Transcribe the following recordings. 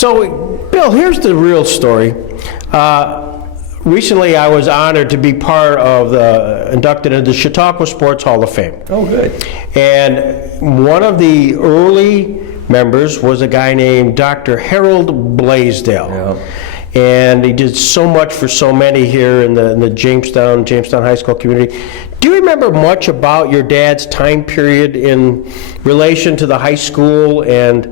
So, Bill, here's the real story. Recently, I was honored to be inducted into the Chautauqua Sports Hall of Fame. Oh, good. And one of the early members was a guy named Dr. Harold Blaisdell. Yeah. And he did so much for so many here in the Jamestown High School community. Do you remember much about your dad's time period in relation to the high school and,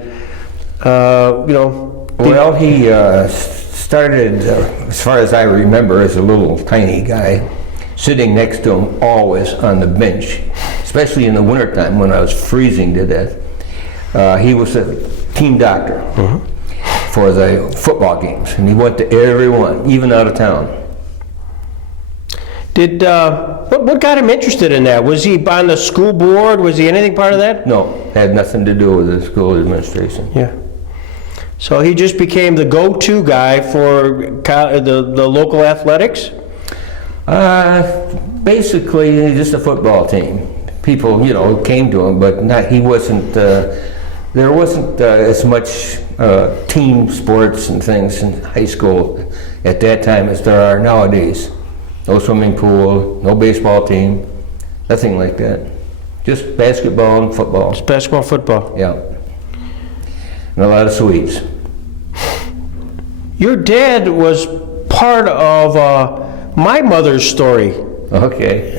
Well, he started, as far as I remember, as a little tiny guy, sitting next to him always on the bench, especially in the wintertime when I was freezing to death. He was a team doctor for the football games, and he went to every one, even out of town. What got him interested in that? Was he on the school board? Was he anything part of that? No, had nothing to do with the school administration. Yeah. So he just became the go-to guy for the local athletics? Basically, just a football team. People, came to him, but he wasn't, there wasn't as much team sports and things in high school at that time as there are nowadays. No swimming pool, no baseball team, nothing like that. Just basketball and football. Just basketball, football. Yeah. And a lot of sweets. Your dad was part of my mother's story. Okay.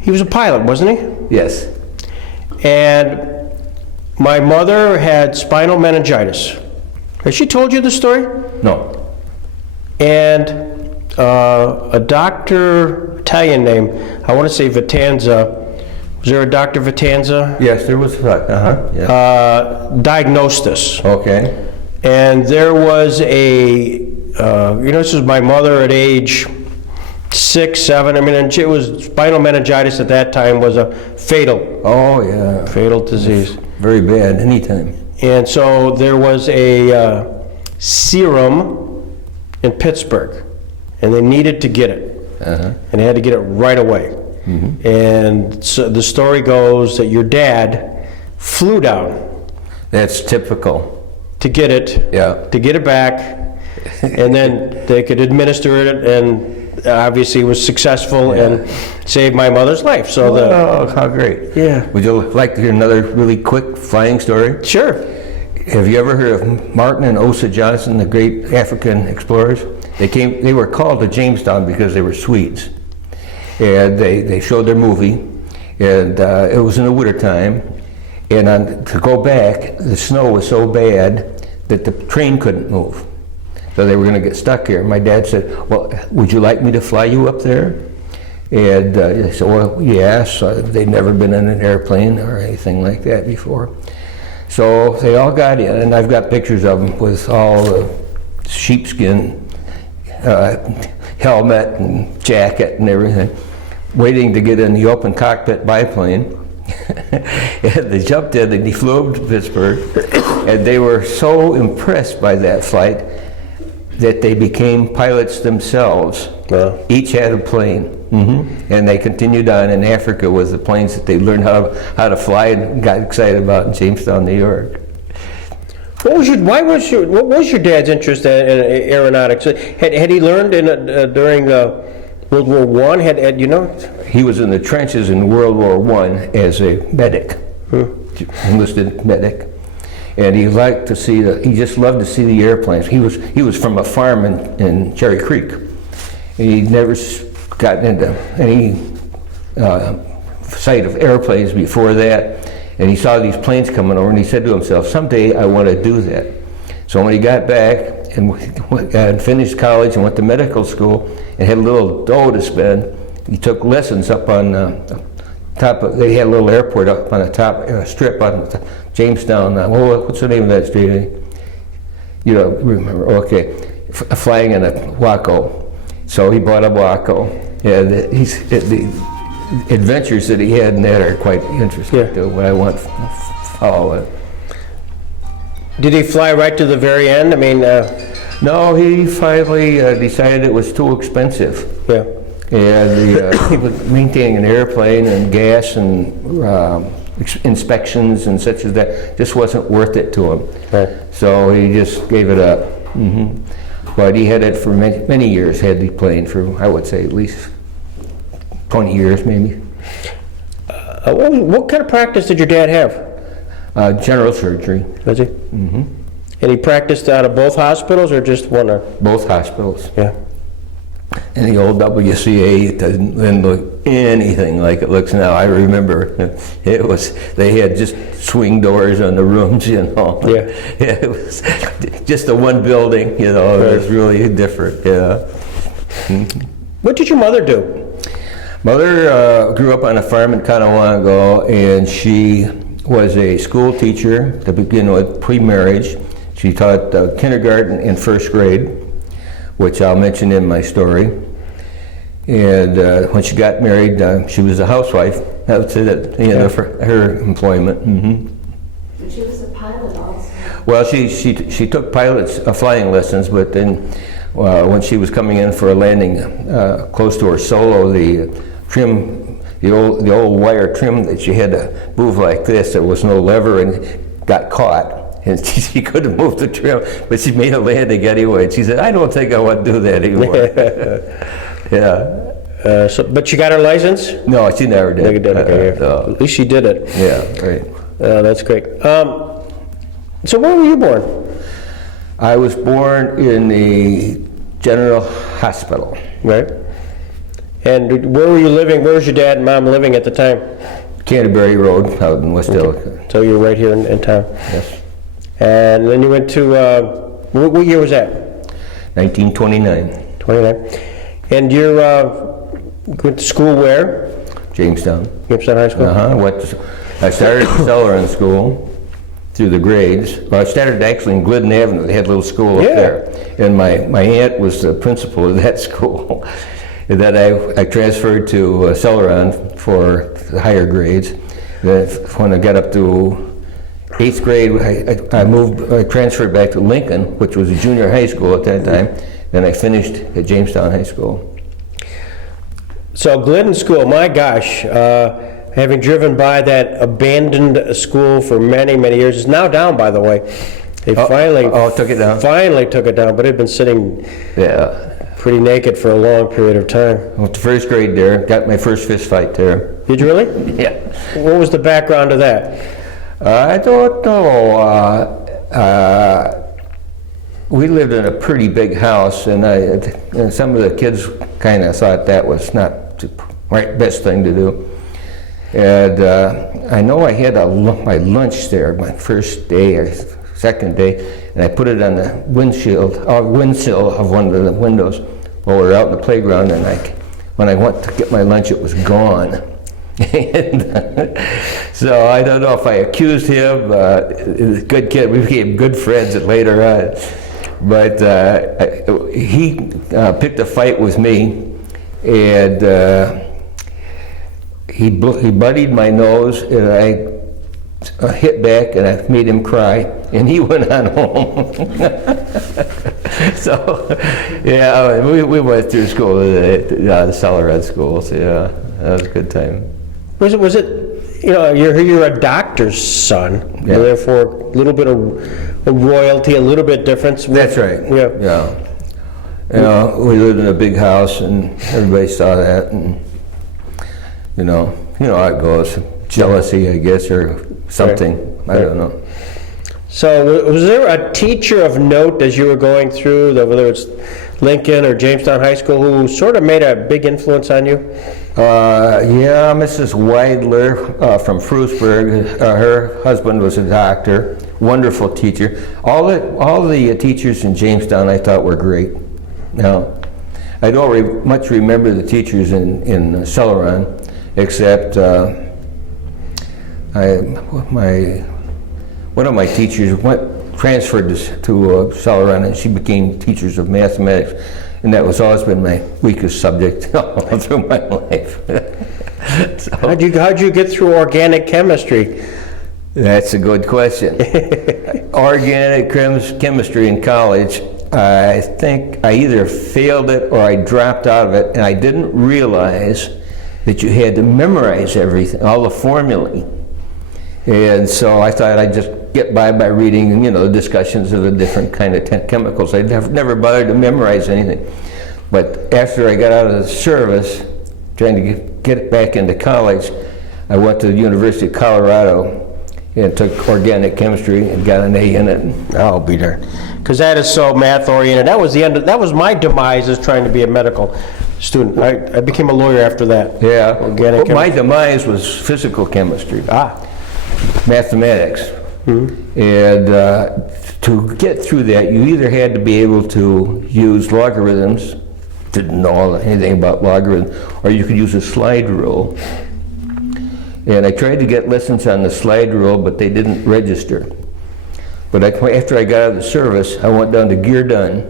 He was a pilot, wasn't he? Yes. And my mother had spinal meningitis. Has she told you the story? No. And a doctor, Italian name, I want to say Vitanza. Was there a Dr. Vitanza? Yes, there was. Yeah. Diagnosed this. Okay. And there was this was my mother at age 6, 7. I mean, and it was spinal meningitis at that time was a fatal. Oh, yeah. Fatal disease. Very bad, anytime. And so there was a serum in Pittsburgh, and they needed to get it. And they had to get it right away. And so the story goes that your dad flew down. That's typical. To get it. Yeah. To get it back, and then they could administer it, and obviously was successful and saved my mother's life. So how great. Yeah. Would you like to hear another really quick flying story? Sure. Have you ever heard of Martin and Osa Johnson, the great African explorers? They were called to Jamestown because they were Swedes. And they showed their movie, and it was in the wintertime. And to go back, the snow was so bad that the train couldn't move. So they were going to get stuck here. My dad said, well, would you like me to fly you up there? And they said, well, yes. They'd never been in an airplane or anything like that before. So they all got in, and I've got pictures of them with all the sheepskin helmet and jacket and everything, waiting to get in the open cockpit biplane. And they jumped in and he flew over to Pittsburgh, and they were so impressed by that flight that they became pilots themselves. Each had a plane, and they continued on in Africa with the planes that they learned how to fly and got excited about in Jamestown, New York. What was your dad's interest in aeronautics? Had he learned during World War I? Had you know? He was in the trenches in World War I as a medic, enlisted medic, and he liked to see he just loved to see the airplanes. He was from a farm in Cherry Creek, and he'd never gotten into any sight of airplanes before that. And he saw these planes coming over, and he said to himself, someday I want to do that. So when he got back and finished college and went to medical school and had a little dough to spend, he took lessons up on top of, they had a little airport up on the top strip on Jamestown. What's the name of that street? You don't remember, okay. Flying in a Waco. So he bought a Waco. And the adventures that he had in that are quite interesting too, but I want to follow it. Did he fly right to the very end? I mean, no, he finally decided it was too expensive. Yeah. And he was maintaining an airplane and gas and inspections and such as that. Just wasn't worth it to him. Right. So he just gave it up. But he had it for many, many years, had the plane for, I would say, at least 20 years maybe. What kind of practice did your dad have? General surgery. Was he? And he practiced out of both hospitals or just one? Both hospitals. Yeah. And the old WCA, it didn't look anything like it looks now. I remember they had just swing doors on the rooms, you know. Yeah. It was just the one building, you know. It was really different, yeah. What did your mother do? Mother grew up on a farm in Conewago, and she was a school teacher to begin with, pre-marriage. She taught kindergarten and first grade, which I'll mention in my story. And when she got married, she was a housewife. That was it at the end of her employment. But she was a pilot also. Well, she took flying lessons, but then when she was coming in for a landing close to her solo, the trim, the old wire trim that she had to move like this, there was no lever and got caught. And she couldn't move the trim, but she made a landing anyway. And she said, "I don't think I want to do that anymore." Yeah. But she got her license? No, she never did. Never did, okay. No. At least she did it. Yeah, right. That's great. So where were you born? I was born in the General Hospital. Right. And where were you living? Where was your dad and mom living at the time? Canterbury Road out in Blaisdell. So you were right here in town. Yes. And then you went to, what year was that? 1929. 29. And you went to school where? Jamestown. Jamestown High School? I started at Sullivan School through the grades. Well, I started actually in Glidden Avenue. They had a little school up there. And my aunt was the principal of that school. And then I transferred to Celeron for the higher grades. Then when I got up to 8th grade, I transferred back to Lincoln, which was a junior high school at that time. Then I finished at Jamestown High School. So Glidden School, my gosh, having driven by that abandoned school for many, many years, it's now down, by the way. They finally took it down. Finally took it down, but it had been sitting pretty naked for a long period of time. I went to first grade there, got my first fist fight there. Did you really? Yeah. What was the background of that? I don't know. We lived in a pretty big house, and some of the kids kind of thought that was not the best thing to do. And I know I had my lunch there my first day or second day, and I put it on the windsill of one of the windows while we were out in the playground, and when I went to get my lunch, it was gone. And so I don't know if I accused him. Good kid, we became good friends later on. But he picked a fight with me, and he bloodied my nose, and I hit back, and I made him cry, and he went on home. So, yeah, we went through school, the Celeron schools. Yeah, that was a good time. Was it? You know, you're a doctor's son, therefore a little bit of royalty, a little bit difference. That's right. Yeah. You know, we lived in a big house, and everybody saw that, and you know how it goes. Jealousy, I guess, or something. Right. I don't know. So, was there a teacher of note as you were going through, whether it's Lincoln or Jamestown High School, who sort of made a big influence on you? Yeah, Mrs. Weidler from Frewsburg. Her husband was a doctor, wonderful teacher. All the teachers in Jamestown I thought were great. Now, I don't much remember the teachers in Celeron, except one of my teachers transferred to Celeron, and she became teachers of mathematics, and that was always been my weakest subject all through my life. So, how'd you get through organic chemistry? That's a good question. Organic chemistry in college, I think I either failed it or I dropped out of it, and I didn't realize that you had to memorize everything, all the formulae. And so I thought I'd just get by reading, you know, discussions of the different kind of chemicals. I never bothered to memorize anything. But after I got out of the service, trying to get back into college, I went to the University of Colorado and took organic chemistry and got an A in it. I'll be darned. Because that is so math-oriented. That was the end. That was my demise as trying to be a medical student. I became a lawyer after that. Yeah. Organic Well, my chemistry. demise was physical chemistry. Mathematics. Mm-hmm. And to get through that, you either had to be able to use logarithms, didn't know anything about logarithms, or you could use a slide rule. And I tried to get lessons on the slide rule, but they didn't register. But after I got out of the service, I went down to Gear Done.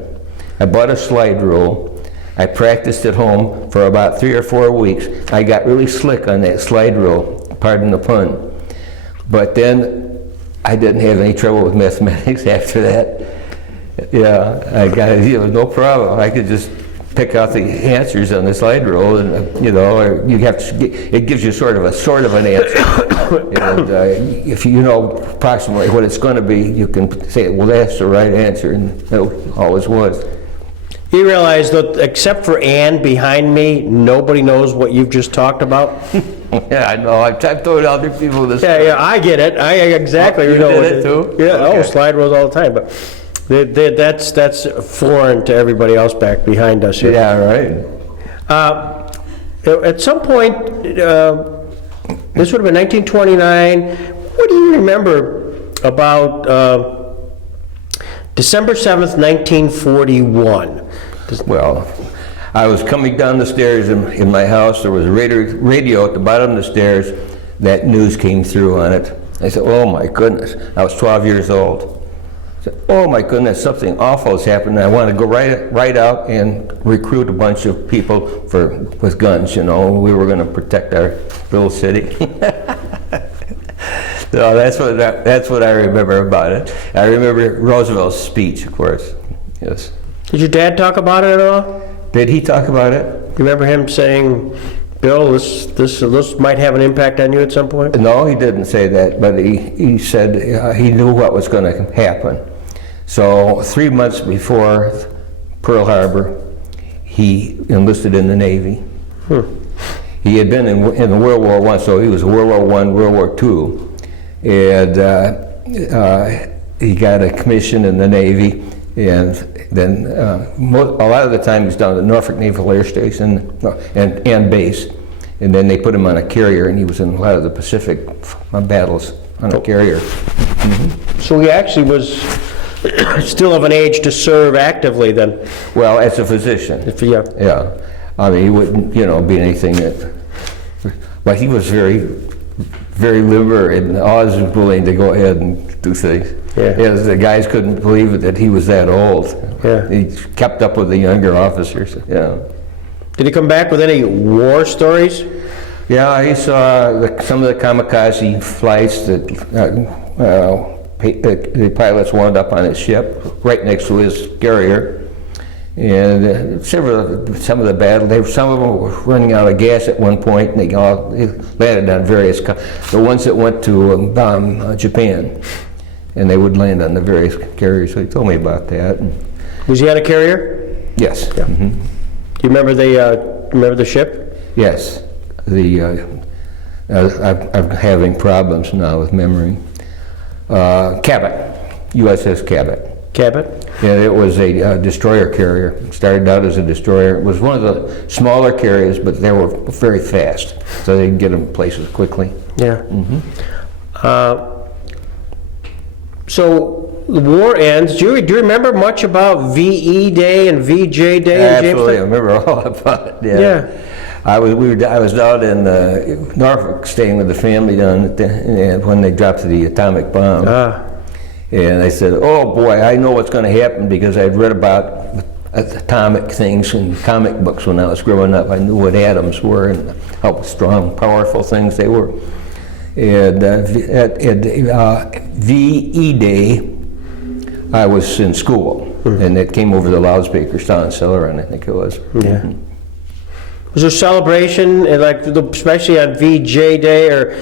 I bought a slide rule. I practiced at home for about 3 or 4 weeks. I got really slick on that slide rule, pardon the pun. But then I didn't have any trouble with mathematics after that. Yeah, I got it, you know, no problem. I could just pick out the answers on the slide rule, and you know, or you have to. It gives you sort of an answer, and if you know approximately what it's going to be, you can say, "Well, that's the right answer," and it always was. You realize that except for Ann behind me, nobody knows what you've just talked about? Yeah, I know. I've told other people this. Yeah, I get it. I exactly. You know did what it too? Yeah, Okay. slide rules all the time, but that's foreign to everybody else back behind us here. Yeah, right. At some point, this would have been 1929. What do you remember about December 7th, 1941? Well, I was coming down the stairs in my house. There was a radio at the bottom of the stairs. That news came through on it. I said, "Oh my goodness!" I was 12 years old. I said, "Oh my goodness! Something awful has happened. I want to go right out and recruit a bunch of people with guns. You know, we were going to protect our little city." So that's what I remember about it. I remember Roosevelt's speech, of course. Yes. Did your dad talk about it at all? Did he talk about it? You remember him saying, "Bill, this might have an impact on you at some point"? No, he didn't say that, but he said he knew what was going to happen. So 3 months before Pearl Harbor, he enlisted in the Navy. He had been in the World War I, so he was World War I, World War II, and he got a commission in the Navy, and then a lot of the time he was down at Norfolk Naval Air Station and base, and then they put him on a carrier, and he was in a lot of the Pacific battles on a carrier. So he actually was still of an age to serve actively then. Well, as a physician. Yeah. I mean, he wouldn't, you know, be anything that, but he was very, very liberal and always willing to go ahead and do things. Yeah. The guys couldn't believe it that he was that old. Yeah. He kept up with the younger officers. Yeah. Did he come back with any war stories? Yeah, he saw some of the kamikaze flights that the pilots wound up on his ship, right next to his carrier. And some of the battle, some of them were running out of gas at one point, and they landed on various, the ones that went to bomb Japan, and they would land on the various carriers. So he told me about that. Was he on a carrier? Yes. Yeah. Do you remember the ship? Yes. I'm having problems now with memory. Cabot, USS Cabot. Cabot? Yeah, it was a destroyer carrier. It started out as a destroyer. It was one of the smaller carriers, but they were very fast, so they could get them places quickly. Yeah. So the war ends. Do you remember much about VE Day and VJ Day in Absolutely, I Jamestown? remember all about it. Yeah. I was down in Norfolk, staying with the family down when they dropped the atomic bomb. And I said, "Oh boy, I know what's going to happen," because I'd read about atomic things in comic books when I was growing up. I knew what atoms were and how strong, powerful things they were. And at VE Day, I was in school, and it came over the loudspeakers down in Celeron, I think it was. Yeah. Was there celebration, like, especially on VJ Day, or?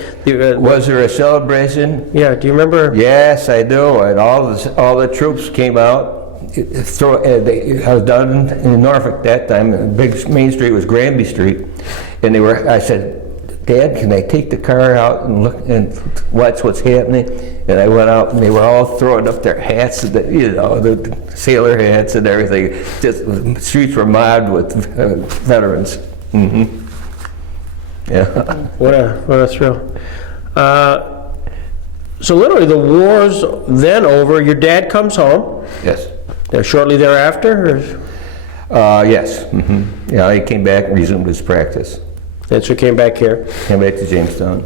Was there a celebration? Yeah, do you remember? Yes, I do. And all the troops came out. I was down in Norfolk that time. The big main street was Granby Street, and I said, "Dad, can I take the car out and look and watch what's happening?" And I went out, and they were all throwing up their hats, the sailor hats and everything. Just the streets were mobbed with veterans. Mm-hmm. Yeah. What a thrill. So literally, the war's then over. Your dad comes home. Yes. Shortly thereafter? Yes. Mm-hmm. Yeah, he came back and resumed his practice. And so he came back here. Came back to Jamestown.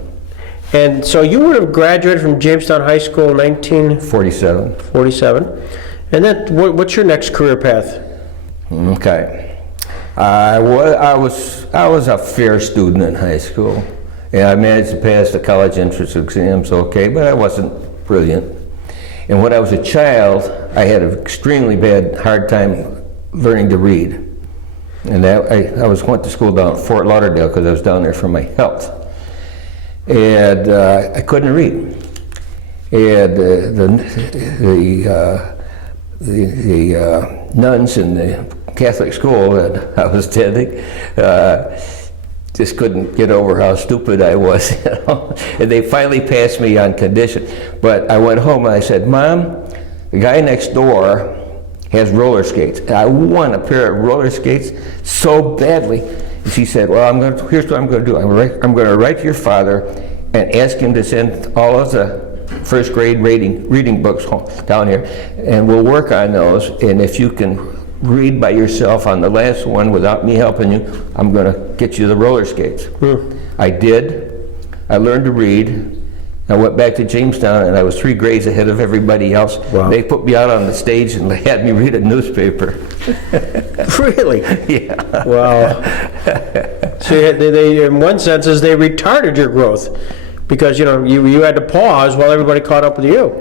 And so you would have graduated from Jamestown High School in 1947. 47. And then what's your next career path? Okay. I was a fair student in high school. And I managed to pass the college entrance exams okay, but I wasn't brilliant. And when I was a child, I had an extremely hard time learning to read. And I went to school down at Fort Lauderdale because I was down there for my health. And I couldn't read. And the nuns in the Catholic school that I was attending just couldn't get over how stupid I was, you know? And they finally passed me on condition. But I went home and I said, "Mom, the guy next door has roller skates. And I want a pair of roller skates so badly." And she said, "Well, here's what I'm going to do. I'm going to write to your father and ask him to send all of the first grade reading books home, down here, and we'll work on those. And if you can read by yourself on the last one without me helping you, I'm going to get you the roller skates." I did. I learned to read. I went back to Jamestown, and I was 3 grades ahead of everybody else. Wow. They put me out on the stage and had me read a newspaper. Really? Yeah. Wow. So they, in one sense, they retarded your growth because you had to pause while everybody caught up with you.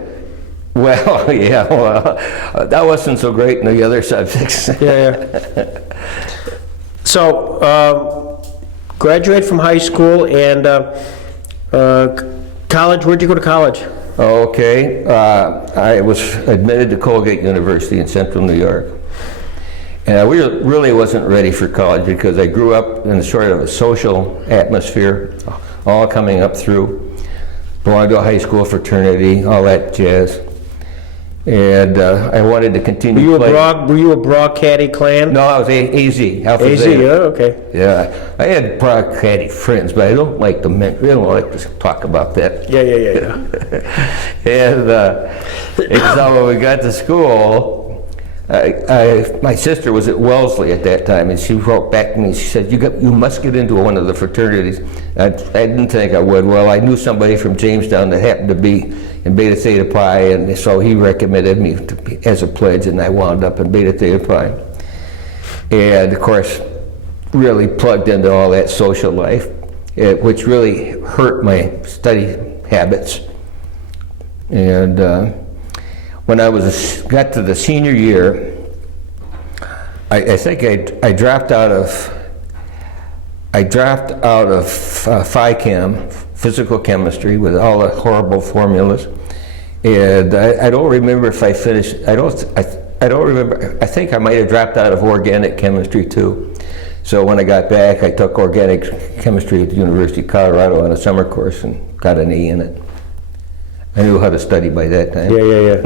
Well, yeah. Well, that wasn't so great in the other subjects. Yeah. So, graduate from high school and college. Where'd you go to college? Okay. I was admitted to Colgate University in Central New York. And I really wasn't ready for college because I grew up in sort of a social atmosphere, all coming up through, belonged to a high school fraternity, all that jazz. And I wanted to continue playing. Were you a Bra Caddy clan? No, I was AZ. Alpha AZ, Zeta. yeah, okay. Yeah, I had Bra Caddy friends, but I don't like I don't like to talk about that. Yeah. And so when we got to school, my sister was at Wellesley at that time, and she wrote back to me. She said, "You must get into one of the fraternities." I didn't think I would. Well, I knew somebody from Jamestown that happened to be in Beta Theta Pi, and so he recommended me as a pledge, and I wound up in Beta Theta Pi. And of course, really plugged into all that social life, which really hurt my study habits. And when I got to the senior year, I think I dropped out of PhyChem, physical chemistry, with all the horrible formulas. And I don't remember if I finished. I don't remember. I think I might have dropped out of organic chemistry too. So when I got back, I took organic chemistry at the University of Colorado on a summer course and got an A in it. I knew how to study by that time. Yeah.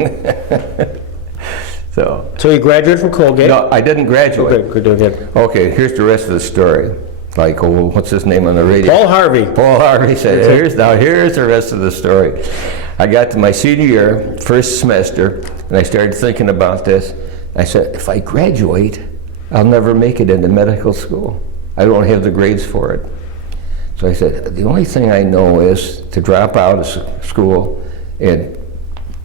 So you graduated from Colgate? No, I didn't graduate. Okay, good. Okay, here's the rest of the story. Like, what's his name on the radio? Paul Harvey. Paul Harvey said, here's the rest of the story. I got to my senior year, first semester, and I started thinking about this. I said, if I graduate, I'll never make it into medical school. I don't have the grades for it. So I said, the only thing I know is to drop out of school and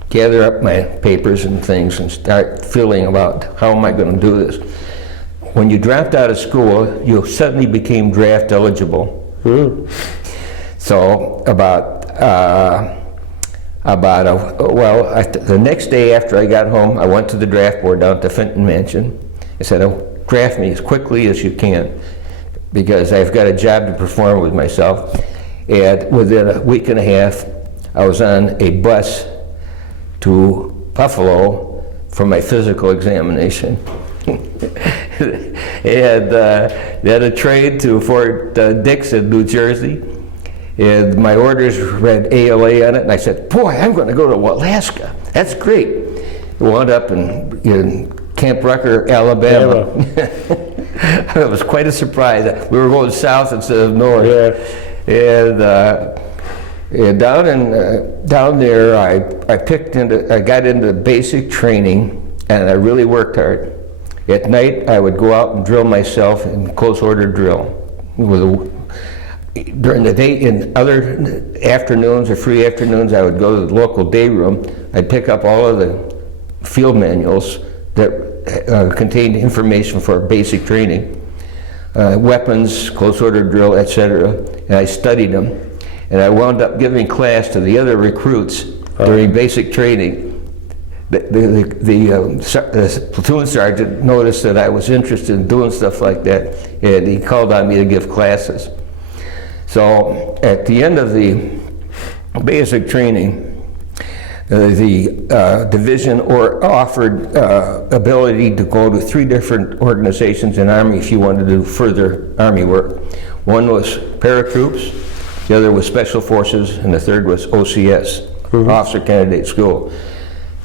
gather up my papers and things and start feeling about how am I going to do this. When you dropped out of school, you suddenly became draft eligible. So the next day after I got home, I went to the draft board down at the Fenton Mansion. I said, "Oh, draft me as quickly as you can." because I've got a job to perform with myself. And within a week and a half, I was on a bus to Buffalo for my physical examination. And then a train to Fort Dixon, New Jersey. And my orders read ALA on it, and I said, boy, I'm going to go to Alaska. That's great. Wound up in Camp Rucker, Alabama. It was quite a surprise. We were going south instead of north. Yeah. And down there, I got into basic training, and I really worked hard. At night, I would go out and drill myself in close order drill. During the day, in other afternoons or free afternoons, I would go to the local day room. I'd pick up all of the field manuals that contained information for basic training, weapons, close order drill, etc. And I studied them. And I wound up giving class to the other recruits during basic training. The platoon sergeant noticed that I was interested in doing stuff like that, and he called on me to give classes. So at the end of the basic training, the division offered ability to go to 3 different organizations in Army if you wanted to do further Army work. One was paratroops, the other was Special Forces, and the third was OCS, Officer Candidate School.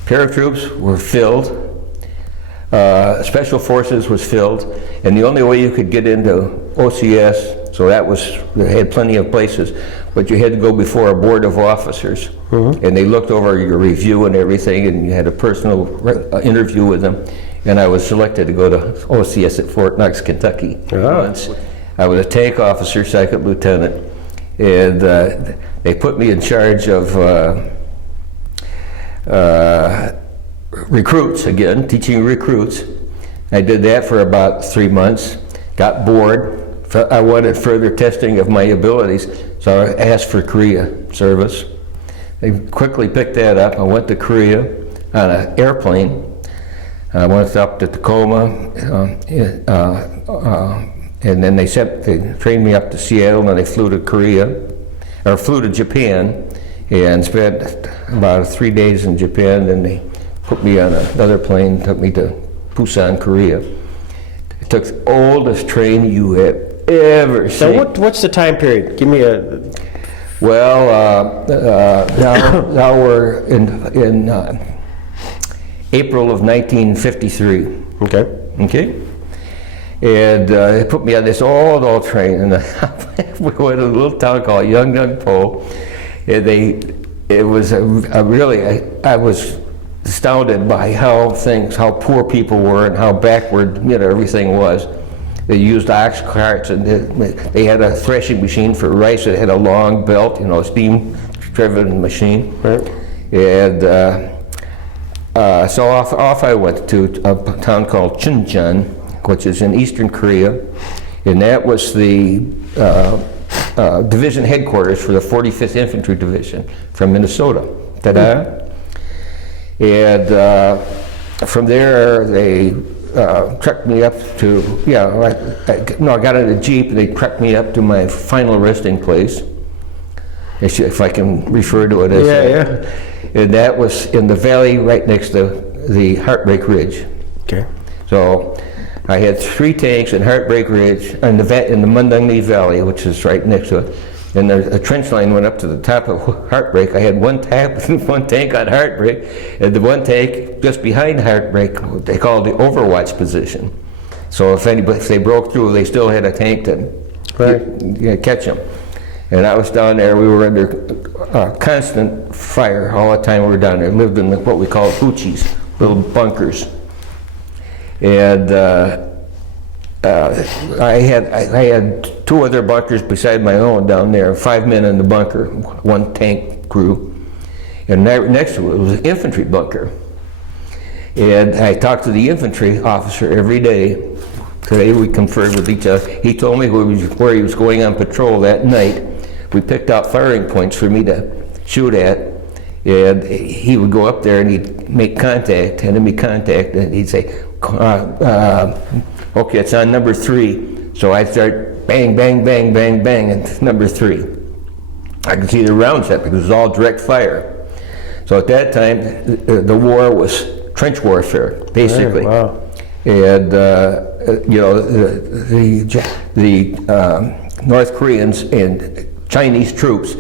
Paratroops were filled, Special Forces was filled, and the only way you could get into OCS, so they had plenty of places, but you had to go before a board of officers, and they looked over your review and everything, and you had a personal interview with them, and I was selected to go to OCS at Fort Knox, Kentucky. Once. I was a tank officer, 2nd lieutenant, and they put me in charge of recruits again, teaching recruits. I did that for about 3 months, got bored. I wanted further testing of my abilities, so I asked for Korea service. They quickly picked that up. I went to Korea on an airplane. I went up to Tacoma, and then they trained me up to Seattle, and they flew to flew to Japan, and spent about 3 days in Japan. Then they put me on another plane, took me to Busan, Korea. It took the oldest train you have ever seen. So what's the time period? Give me a... Well, now we're in April of 1953. Okay. Okay? And they put me on this old train, and we went to a little town called Yeongdeungpo, and it was I was astounded by how poor people were and how backward, everything was. They used ox carts, and they had a threshing machine for rice that had a long belt, a steam-driven machine. Right. And so off I went to a town called Chuncheon, which is in eastern Korea, and that was the division headquarters for the 45th Infantry Division from Minnesota. Ta-da! And from there, they trucked me up to, I got in a Jeep, and they trucked me up to my final resting place, if I can refer to it as that. And that was in the valley right next to the Heartbreak Ridge. Okay. So I had 3 tanks in Heartbreak Ridge in the Mundungni Valley, which is right next to it. And a trench line went up to the top of Heartbreak. I had one tank on Heartbreak, and the one tank just behind Heartbreak, they called the Overwatch position. So if they broke through, they still had a tank to catch them. And I was down there. We were under constant fire all the time we were down there. Lived in what we call Uchis, little bunkers. And I had 2 other bunkers beside my own down there, 5 men in the bunker, 1 tank crew. And next to it was an infantry bunker. And I talked to the infantry officer every day. Today we conferred with each other. He told me where he was going on patrol that night. We picked out firing points for me to shoot at. And he would go up there and he'd make contact, enemy contact, and he'd say, okay, it's on number 3. So I'd start bang, bang, bang, bang, bang, and number 3. I could see the round set because it was all direct fire. So at that time, the war was trench warfare, basically. Wow. And you know, the North Koreans and Chinese troops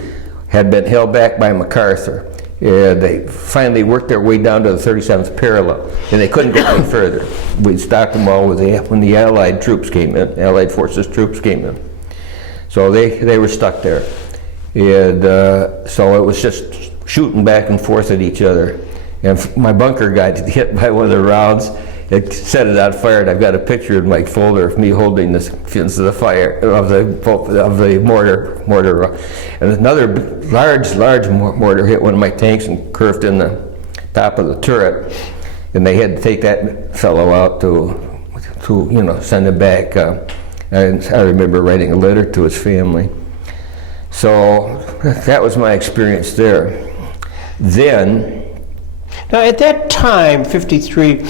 had been held back by MacArthur. And they finally worked their way down to the 37th parallel, and they couldn't get any further. We stopped them all when the Allied troops came in, Allied forces troops came in. So they were stuck there. And so it was just shooting back and forth at each other. And my bunker got hit by one of the rounds. It set it on fire, and I've got a picture in my folder of me holding the fins of the fire of the mortar. And another large mortar hit one of my tanks and curved in the top of the turret. And they had to take that fellow out to you know, send him back. And I remember writing a letter to his family. So that was my experience there. Then, Now, at that time, 53,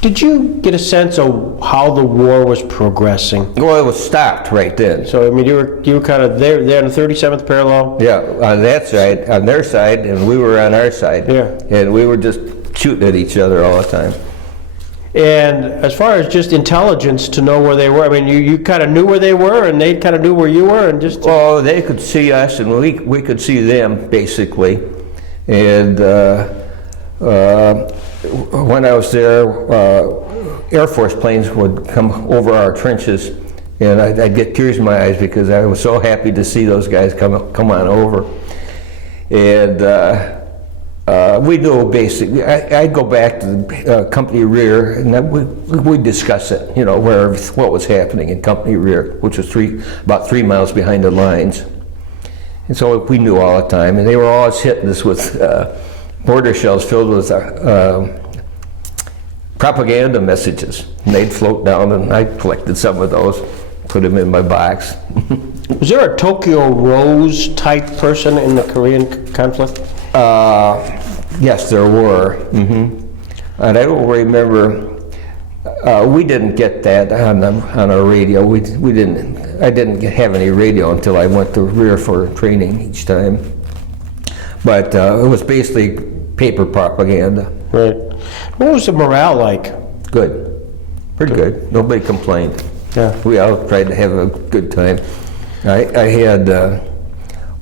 did you get a sense of how the war was progressing? well, it was stopped right then. So, I mean, you were kind of there on the 37th parallel? Yeah, on that side, on their side, and we were on our side. Yeah. And we were just shooting at each other all the time. And as far as just intelligence to know where they were, I mean, you kind of knew where they were, and they kind of knew where you were, and just... Oh, they could see us, and we could see them, basically. And when I was there, Air Force planes would come over our trenches, and I'd get tears in my eyes because I was so happy to see those guys come on over. And we knew basically, I'd go back to the company rear, and we'd discuss it, you know, what was happening in company rear, which was about 3 miles behind the lines. And so we knew all the time, and they were always hitting us with mortar shells filled with propaganda messages. And they'd float down, and I collected some of those, put them in my box. Was there a Tokyo Rose type person in the Korean conflict? Yes, there were. And I don't remember. We didn't get that on our radio. We didn't. I didn't have any radio until I went to rear for training each time. But it was basically paper propaganda. Right. What was the morale like? Good, pretty good. Nobody complained. Yeah. We all tried to have a good time. I had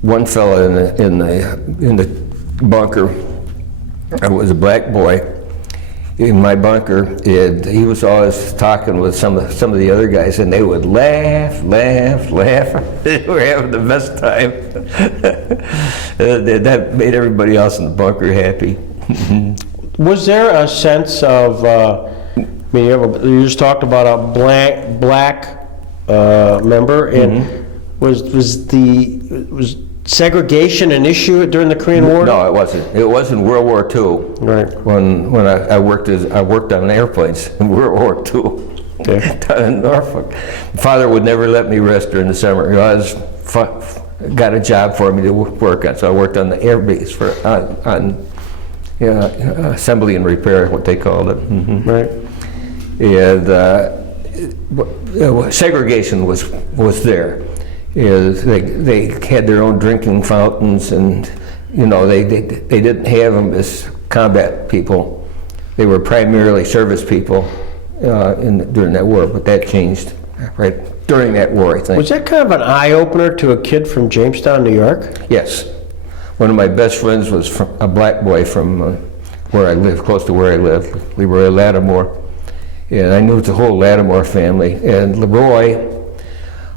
one fellow in the bunker. I was a black boy in my bunker, and he was always talking with some of the other guys, and they would laugh. They were having the best time. That made everybody else in the bunker happy. Was there a sense of, I mean, you just talked about a black member, and was segregation an issue during the Korean War? No, it wasn't. It was in World War II. Right. When I worked on airplanes in World War II. Okay. Down in Norfolk. Father would never let me rest during the summer. He always got a job for me to work on, so I worked on the air base on assembly and repair, what they called it. Right. And segregation was there. They had their own drinking fountains, and you know they didn't have them as combat people. They were primarily service people during that war, but that changed right during that war, I think. Was that kind of an eye-opener to a kid from Jamestown, New York? Yes. One of my best friends was a black boy from where I lived, close to where I lived, Leroy Lattimore. And I knew the whole Lattimore family. And Leroy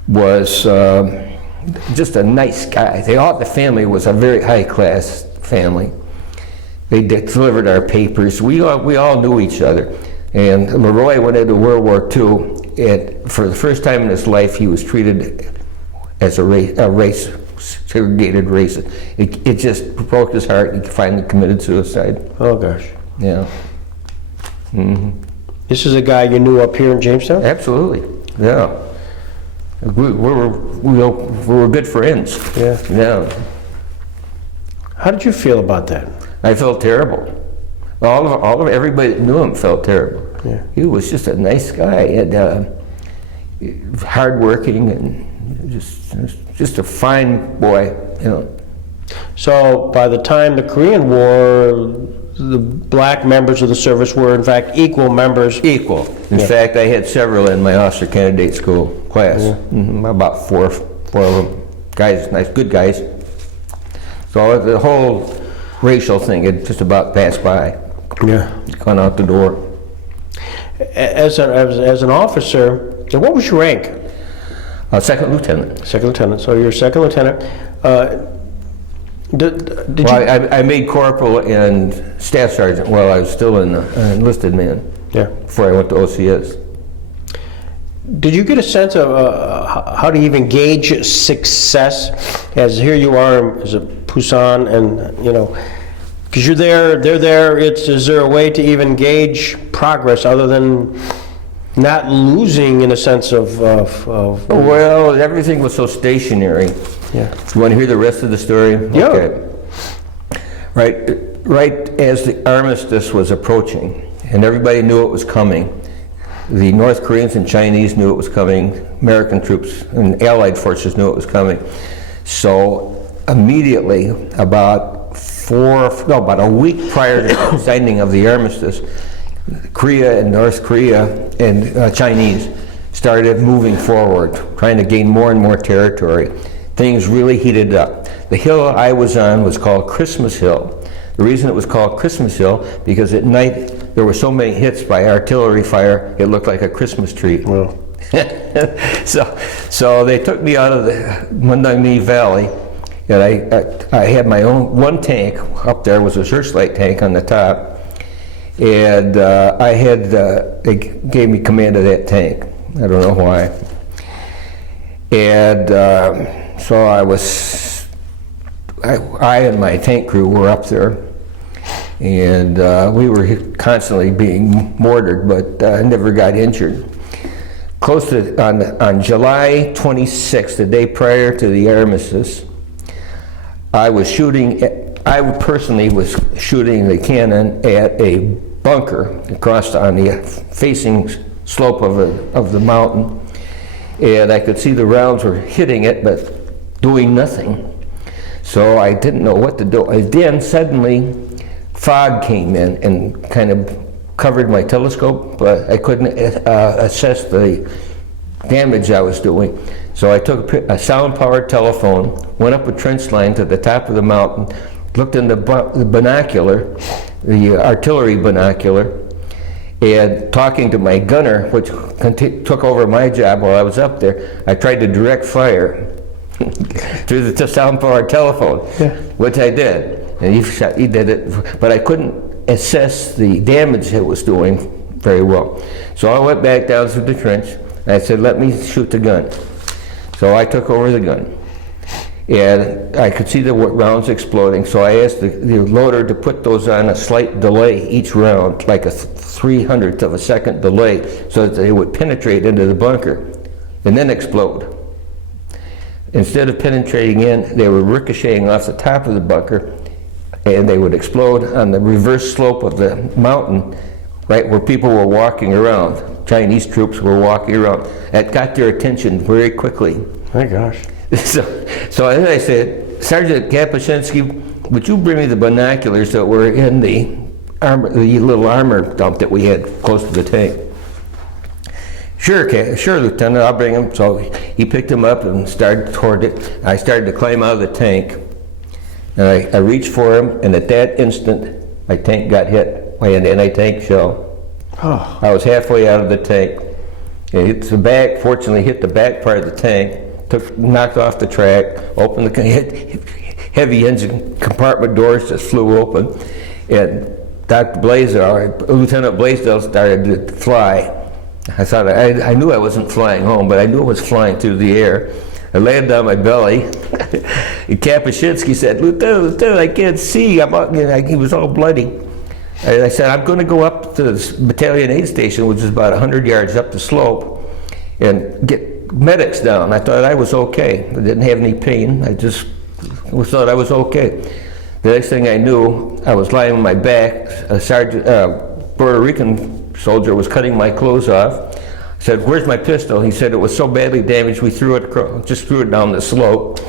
was just a nice guy. The family was a very high-class family. They delivered our papers. We all knew each other. And Leroy went into World War II, and for the first time in his life, he was treated as a race, segregated race. It just broke his heart, and he finally committed suicide. Oh, gosh. Yeah. This is a guy you knew up here in Jamestown? Absolutely, yeah. We were good friends. Yeah. Yeah. How did you feel about that? I felt terrible. All of everybody that knew him felt terrible. Yeah. He was just a nice guy, and hardworking, and just a fine boy, you know. So by the time the Korean War, the black members of the service were in fact equal members? Equal. In fact, I had several in my officer candidate school class. About four of them. Guys, nice, good guys. So the whole racial thing had just about passed by. Yeah. Gone out the door. As an officer, what was your rank? Second lieutenant. Second lieutenant. So you're second lieutenant. Did you? Well, I made corporal and staff sergeant while I was still an enlisted man. Yeah. Before I went to OCS. Did you get a sense of how to even gauge success? As here you are as a Pusan, and you know, because you're there, they're there. Is there a way to even gauge progress other than not losing in a sense of Well, everything was so stationary. Yeah. You want to hear the rest of the story? Yeah. Okay. Right as the armistice was approaching, and everybody knew it was coming, the North Koreans and Chinese knew it was coming, American troops and Allied forces knew it was coming. So immediately, about a week prior to the signing of the armistice, Korea and North Korea and Chinese started moving forward, trying to gain more and more territory. Things really heated up. The hill I was on was called Christmas Hill. The reason it was called Christmas Hill, because at night there were so many hits by artillery fire, it looked like a Christmas tree. Well. So they took me out of the Mundangmi Valley, and I had my own one tank. Up there was a searchlight tank on the top, and they gave me command of that tank. I don't know why. And so I and my tank crew were up there, and we were constantly being mortared, but never got injured. Close to, on July 26th, the day prior to the armistice, I personally was shooting the cannon at a bunker across on the facing slope of the mountain, and I could see the rounds were hitting it, but doing nothing. So I didn't know what to do. And then suddenly fog came in and kind of covered my telescope, but I couldn't assess the damage I was doing. So I took a sound-powered telephone, went up a trench line to the top of the mountain, looked in the binocular, the artillery binocular, and talking to my gunner, which took over my job while I was up there, I tried to direct fire through the sound-powered telephone, which I did. And he did it, but I couldn't assess the damage it was doing very well. So I went back down through the trench, and I said, let me shoot the gun. So I took over the gun, and I could see the rounds exploding, so I asked the loader to put those on a slight delay each round, like a 300th of a second delay, so that they would penetrate into the bunker and then explode. Instead of penetrating in, they were ricocheting off the top of the bunker, and they would explode on the reverse slope of the mountain, right where people were walking around. Chinese troops were walking around. That got their attention very quickly. My gosh. So as I said, Sergeant Kapuscinski, would you bring me the binoculars that were in the little armor dump that we had close to the tank? Sure, Lieutenant, I'll bring him. So he picked him up and started toward it. I started to climb out of the tank. And I reached for him, and at that instant, my tank got hit by an anti-tank shell. Oh. I was halfway out of the tank. It hit the back, fortunately hit the back part of the tank, knocked off the track, opened heavy engine compartment doors just flew open, and Lieutenant Blaisdell started to fly. I thought, I knew I wasn't flying home, but I knew I was flying through the air. I landed on my belly, and Kapuscinski said, Lieutenant, I can't see. He was all bloody. I said, I'm going to go up to the battalion aid station, which is about 100 yards up the slope, and get medics down. I thought I was okay. I didn't have any pain. I just thought I was okay. The next thing I knew, I was lying on my back. A Puerto Rican soldier was cutting my clothes off. said, "Where's my pistol?" He said, "It was so badly damaged, we threw it across, just threw it down the slope."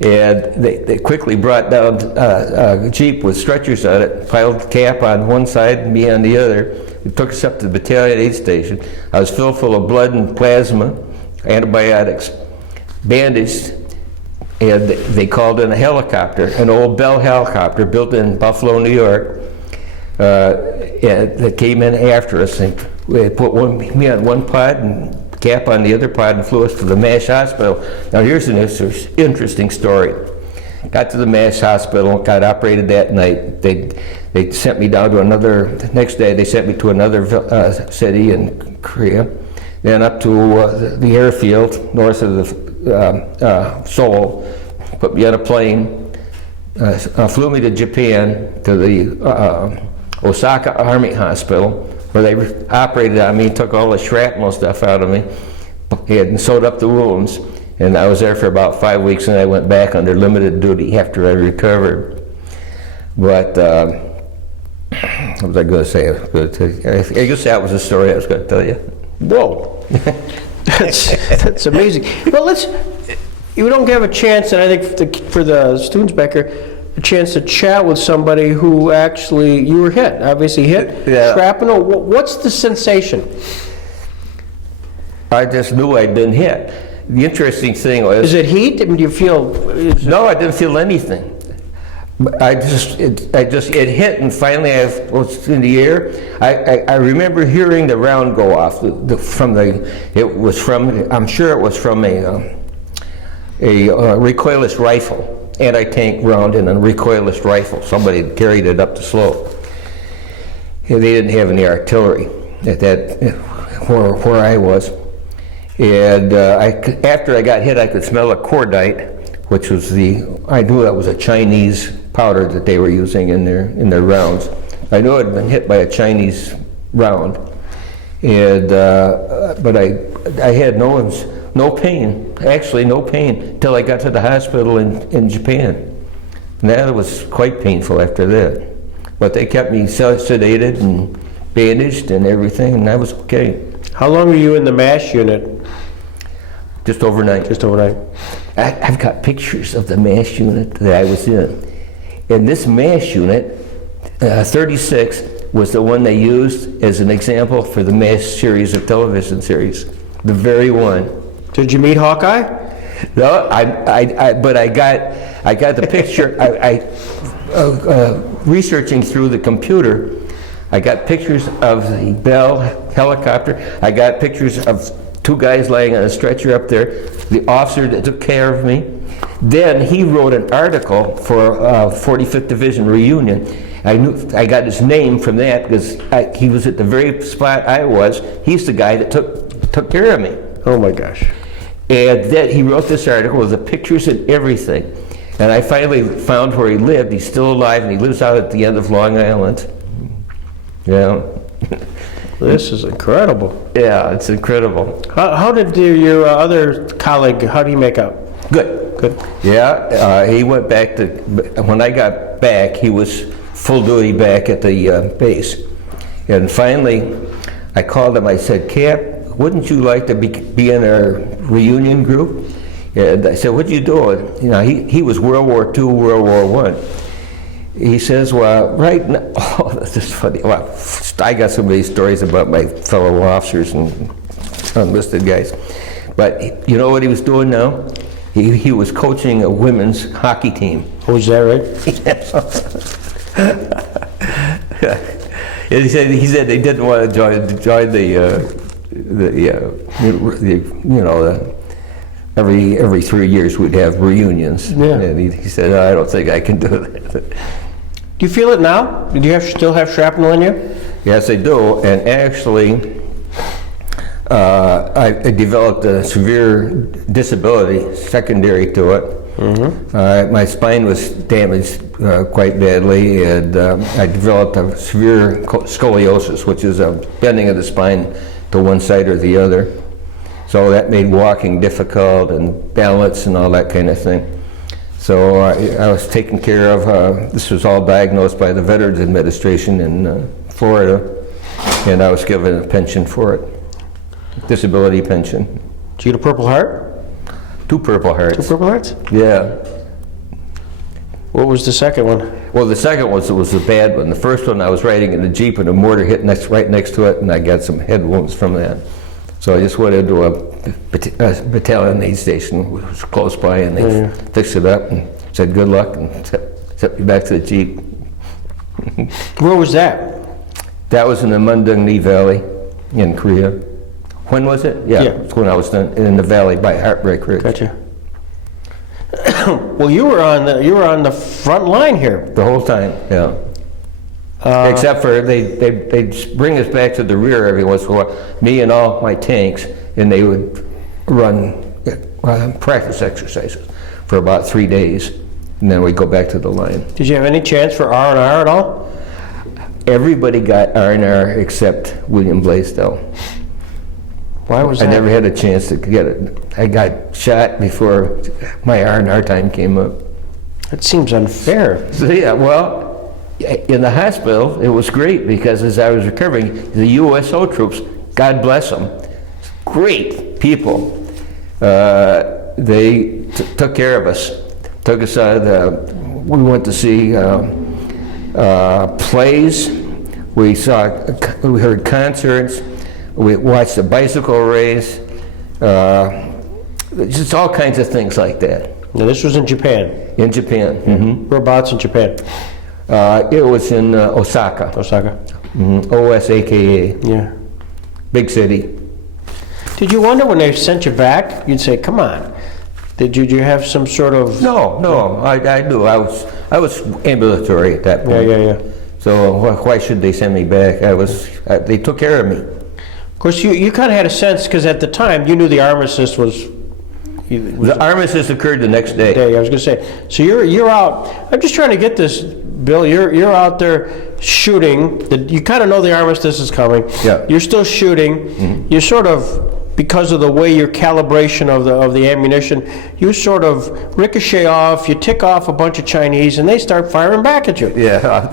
And they quickly brought down a Jeep with stretchers on it, piled the cap on one side and me on the other. It took us up to the battalion aid station. I was filled full of blood and plasma, antibiotics, bandaged, and they called in a helicopter, an old Bell helicopter built in Buffalo, New York, that came in after us. And they put me on one pod and cap on the other pod and flew us to the MASH hospital. Now here's an interesting story. Got to the MASH hospital, got operated that night. They sent me down to the next day they sent me to another city in Korea, then up to the airfield north of Seoul, put me on a plane, flew me to Japan, to the Osaka Army Hospital, where they operated on me, took all the shrapnel stuff out of me, and sewed up the wounds. And I was there for about 5 weeks, and I went back under limited duty after I recovered. But what was I going to say? I guess that was the story I was going to tell you. Whoa. That's amazing. Well, you don't have a chance, and I think for the students back here, a chance to chat with somebody who actually, you were hit, obviously hit, Yeah. shrapnel. What's the sensation? I just knew I'd been hit. The interesting thing was... Is it heat? I mean, do you feel... No, I didn't feel anything. It hit, and finally I was in the air. I remember hearing the round go off I'm sure it was from a recoilless rifle, anti-tank round in a recoilless rifle. Somebody had carried it up the slope. And they didn't have any artillery at that where I was. And after I got hit, I could smell a cordite, which was I knew that was a Chinese powder that they were using in their rounds. I knew it had been hit by a Chinese round, and but I had no pain, actually no pain, until I got to the hospital in Japan. And that was quite painful after that. But they kept me sedated and bandaged and everything, and I was okay. How long were you in the MASH unit? Just overnight. Just overnight. I've got pictures of the MASH unit that I was in. And this MASH unit, 36, was the one they used as an example for the MASH series of television series. The very one. Did you meet Hawkeye? No, but I got the picture. Researching through the computer, I got pictures of the Bell helicopter. I got pictures of 2 guys laying on a stretcher up there, the officer that took care of me. Then he wrote an article for 45th Division Reunion. I got his name from that because he was at the very spot I was. He's the guy that took care of me. Oh my gosh. And then he wrote this article with the pictures and everything. And I finally found where he lived. He's still alive, and he lives out at the end of Long Island. Yeah. This is incredible. Yeah, it's incredible. How did your other colleague, how do you make out? Good. Good. Yeah, he went back to, when I got back, he was full duty back at the base. And finally, I called him, I said, "Cap, wouldn't you like to be in our reunion group?" And I said, "What you doing?" You know, he was World War II, World War I. He says, "Well, right now," oh, this is funny. Well, I got so many stories about my fellow officers and enlisted guys. But you know what he was doing now? He was coaching a women's hockey team. Oh, is that right? And he said they didn't want to join every 3 years we'd have reunions. Yeah. And he said, "No, I don't think I can do that." Do you feel it now? Do you still have shrapnel in you? Yes, I do. And actually, I developed a severe disability secondary to it. Mm-hmm. My spine was damaged quite badly, and I developed a severe scoliosis, which is a bending of the spine to one side or the other. So that made walking difficult and balance and all that kind of thing. So I was taken care of. This was all diagnosed by the Veterans Administration in Florida, and I was given a pension for it. disability pension. Did you get a Purple Heart? 2 Purple Two Hearts. Purple Hearts? Yeah. What was the second one? Well, the second one was a bad one. The first one, I was riding in a Jeep and a mortar hit right next to it, and I got some head wounds from that. So I just went into a battalion aid station, which was close by, and they fixed it up and said good luck and sent me back to the Jeep. Where was that? That was in the Mundungni Valley in Korea. When was it? Yeah, Yeah. it's when I was in the valley by Heartbreak Ridge. Gotcha. Well, you were on the front line here. The whole time, yeah. Except for they'd bring us back to the rear every once in a while, me and all my tanks, and they would run practice exercises for about 3 days, and then we'd go back to the line. Did you have any chance for R&R at all? Everybody got R&R except William Blaisdell. Why was I that? never had a chance to get it. I got shot before my R&R time came up. That seems unfair. So yeah, well, in the hospital, it was great because as I was recovering, the USO troops, God bless them, great people. They took care of us. Took us we went to see plays. We heard concerts. We watched a bicycle race. Just all kinds of things like that. Now, this was in Japan. In Japan. Mm-hmm. Whereabouts in Japan? It was in Osaka. Osaka. Mm-hmm. OSAKA. Yeah. Big city. Did you wonder when they sent you back? You'd say, "Come on." Did you have some sort of? No. I knew. I was ambulatory at that point. Yeah. So why should they send me back? They took care of me. Of course, you kind of had a sense because at the time you knew the armistice was. The armistice occurred the next day. I was going to say. So you're out. I'm just trying to get this, Bill. You're out there shooting. You kind of know the armistice is coming. Yeah. You're still shooting. Mm-hmm. You're sort of, because of the way your calibration of the ammunition, you sort of ricochet off. You tick off a bunch of Chinese, and they start firing back at you. Yeah,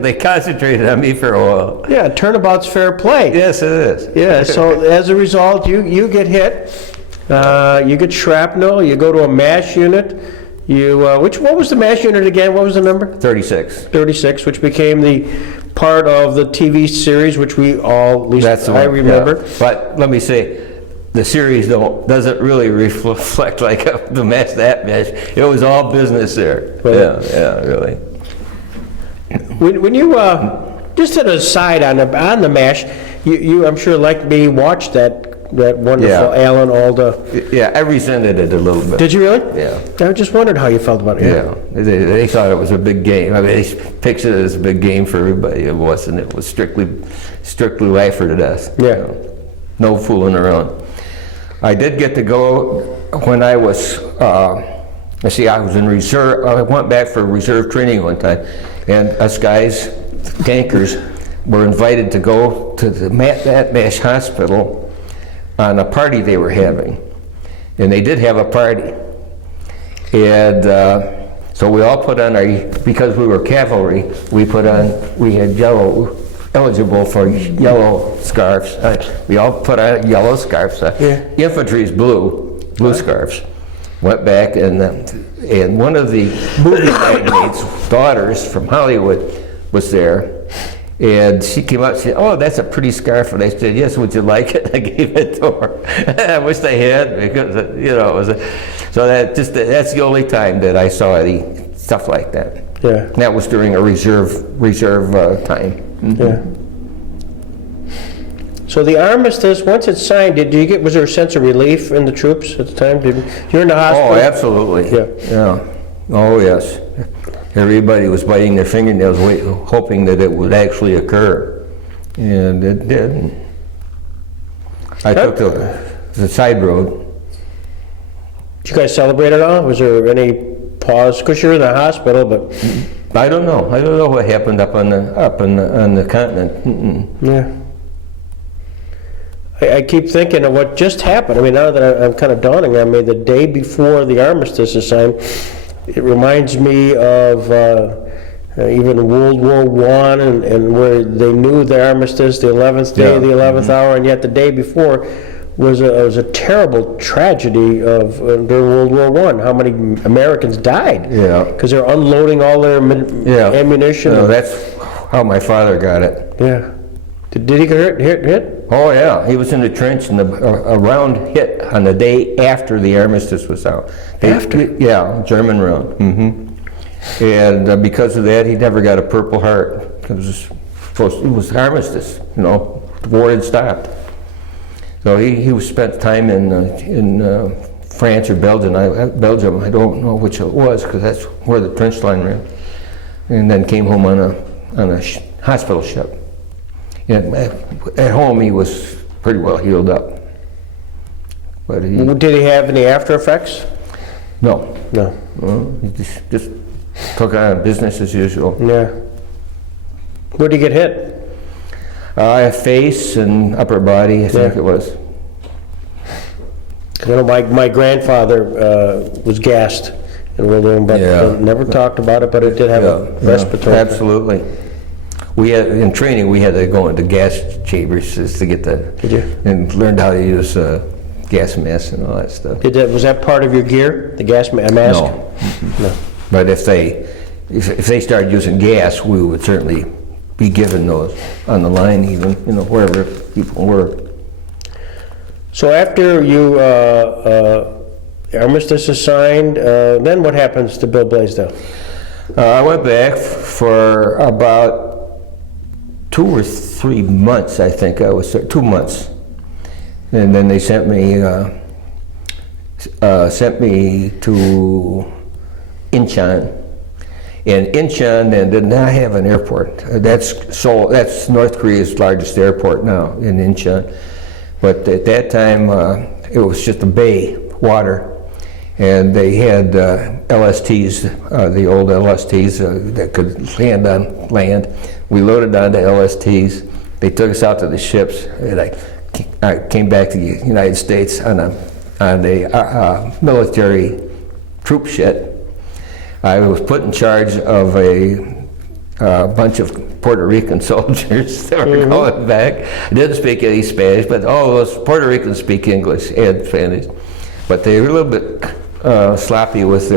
they concentrated on me for a while. Yeah, turnabout's fair play. Yes, it is. Yeah. So as a result, you get hit. You get shrapnel. You go to a MASH unit. What was the MASH unit again? What was the number? 36. 36, which became the part of the TV series, which we all, at least I remember. Yeah. But let me say, the series doesn't really reflect like the MASH, that MASH. It was all business there. Right. Yeah, really. When you just an aside on the MASH, you I'm sure like me watched that wonderful Alan Alda. Yeah, I resented it a little bit. Did you really? Yeah. I just wondered how you felt about it. Yeah, they thought it was a big game. I mean, they pictured it as a big game for everybody. It wasn't. It was strictly life or death. Yeah. You know, no fooling around. I did get to go when I was. I was in reserve. I went back for reserve training one time, and us guys, tankers, were invited to go to that MASH hospital on a party they were having. And they did have a party. And so we all put on because we were cavalry, we had eligible for yellow scarves. We all put on yellow scarves. Infantry's blue scarves. Went back and one of the movie magnates' daughters from Hollywood was there. And she came up and said, "Oh, that's a pretty scarf." And I said, "Yes, would you like it?" I gave it to her. I wish they had, because, it was so that's the only time that I saw any stuff like that. Yeah. And that was during a reserve time. Mm-hmm. Yeah. So the armistice, once it's signed, was there a sense of relief in the troops at the time? You're in the hospital? Oh, absolutely. Yeah. Oh, yes. Everybody was biting their fingernails, hoping that it would actually occur, and it did. I took the side road. Did you guys celebrate at all? Was there any pause? Because you're in the hospital, but I don't know. I don't know what happened up on the continent. Mm-mm. Yeah. I keep thinking of what just happened. I mean, now that I'm kind of dawning on me, the day before the armistice is signed, it reminds me of even World War I and where they knew the armistice, the 11th day, the 11th hour, and yet the day before was a terrible tragedy of during World War I. How many Americans died? Yeah. Because they're unloading all their ammunition. No, that's how my father got it. Yeah. Did he get hit? Oh yeah, he was in the trench and a round hit on the day after the armistice was out. Yeah, German round. And because of that, he never got a Purple Heart. It was armistice, you know, the war had stopped. So he was spent time in France or Belgium. I don't know which it was because that's where the trench line ran. And then came home on a hospital ship. And at home he was pretty well healed up. But Did he have any after effects? No. No. He just took on business as usual. Yeah. Where'd he get hit? Face and upper body, I think it was. You know, my grandfather was gassed in World War I, but never talked about it, but it did have a respiratory. Absolutely. We had, in training, we had to go into gas chambers just to get Did you? and learned how to use gas masks and all that stuff. Was that part of your gear, the gas mask? No. No. But if they started using gas, we would certainly be given those on the line, even, you know, wherever people were. So after you armistice is signed, then what happens to Bill Blaisdell? I went back for about 2 or 3 months, I think. I was there, 2 months, and then they sent me to Incheon. And Incheon then did not have an airport. That's North Korea's largest airport now, in Incheon. But at that time, it was just a bay, water, and they had LSTs, the old LSTs that could land on land. We loaded onto LSTs. They took us out to the ships, and I came back to the United States on a military troop ship. I was put in charge of a bunch of Puerto Rican soldiers that were going back. I didn't speak any Spanish, but all those Puerto Ricans speak English and Spanish. But they were a little bit sloppy with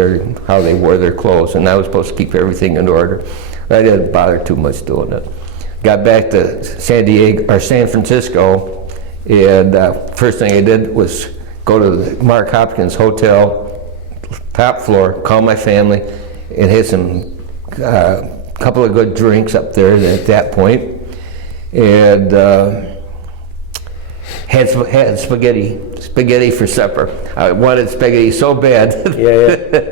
how they wore their clothes, and I was supposed to keep everything in order. I didn't bother too much doing it. Got back to San Francisco, and first thing I did was go to the Mark Hopkins Hotel, top floor, call my family, and had some couple of good drinks up there at that point, and had spaghetti for supper. I wanted spaghetti so bad. Yeah.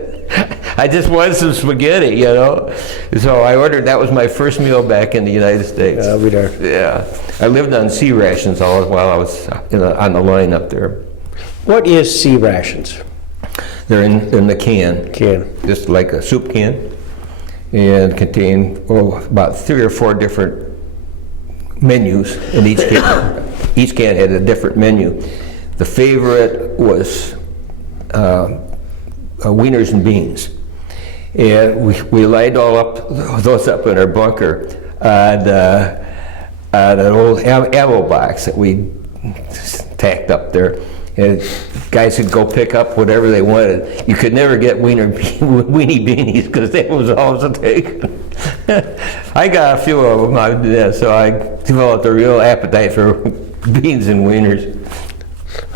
I just wanted some spaghetti, you know. So I ordered. That was my first meal back in the United States. We there. Yeah, I lived on sea rations all while I was on the line up there. What is sea rations? They're in the can, just like a soup can, and contain about 3 or 4 different menus in each can. Each can had a different menu. The favorite was wieners and beans, and we lined those up in our bunker on an old ammo box that we tacked up there. And guys could go pick up whatever they wanted. You could never get weenie beanies because that was always taken. I got a few of them, so I developed a real appetite for beans and wieners.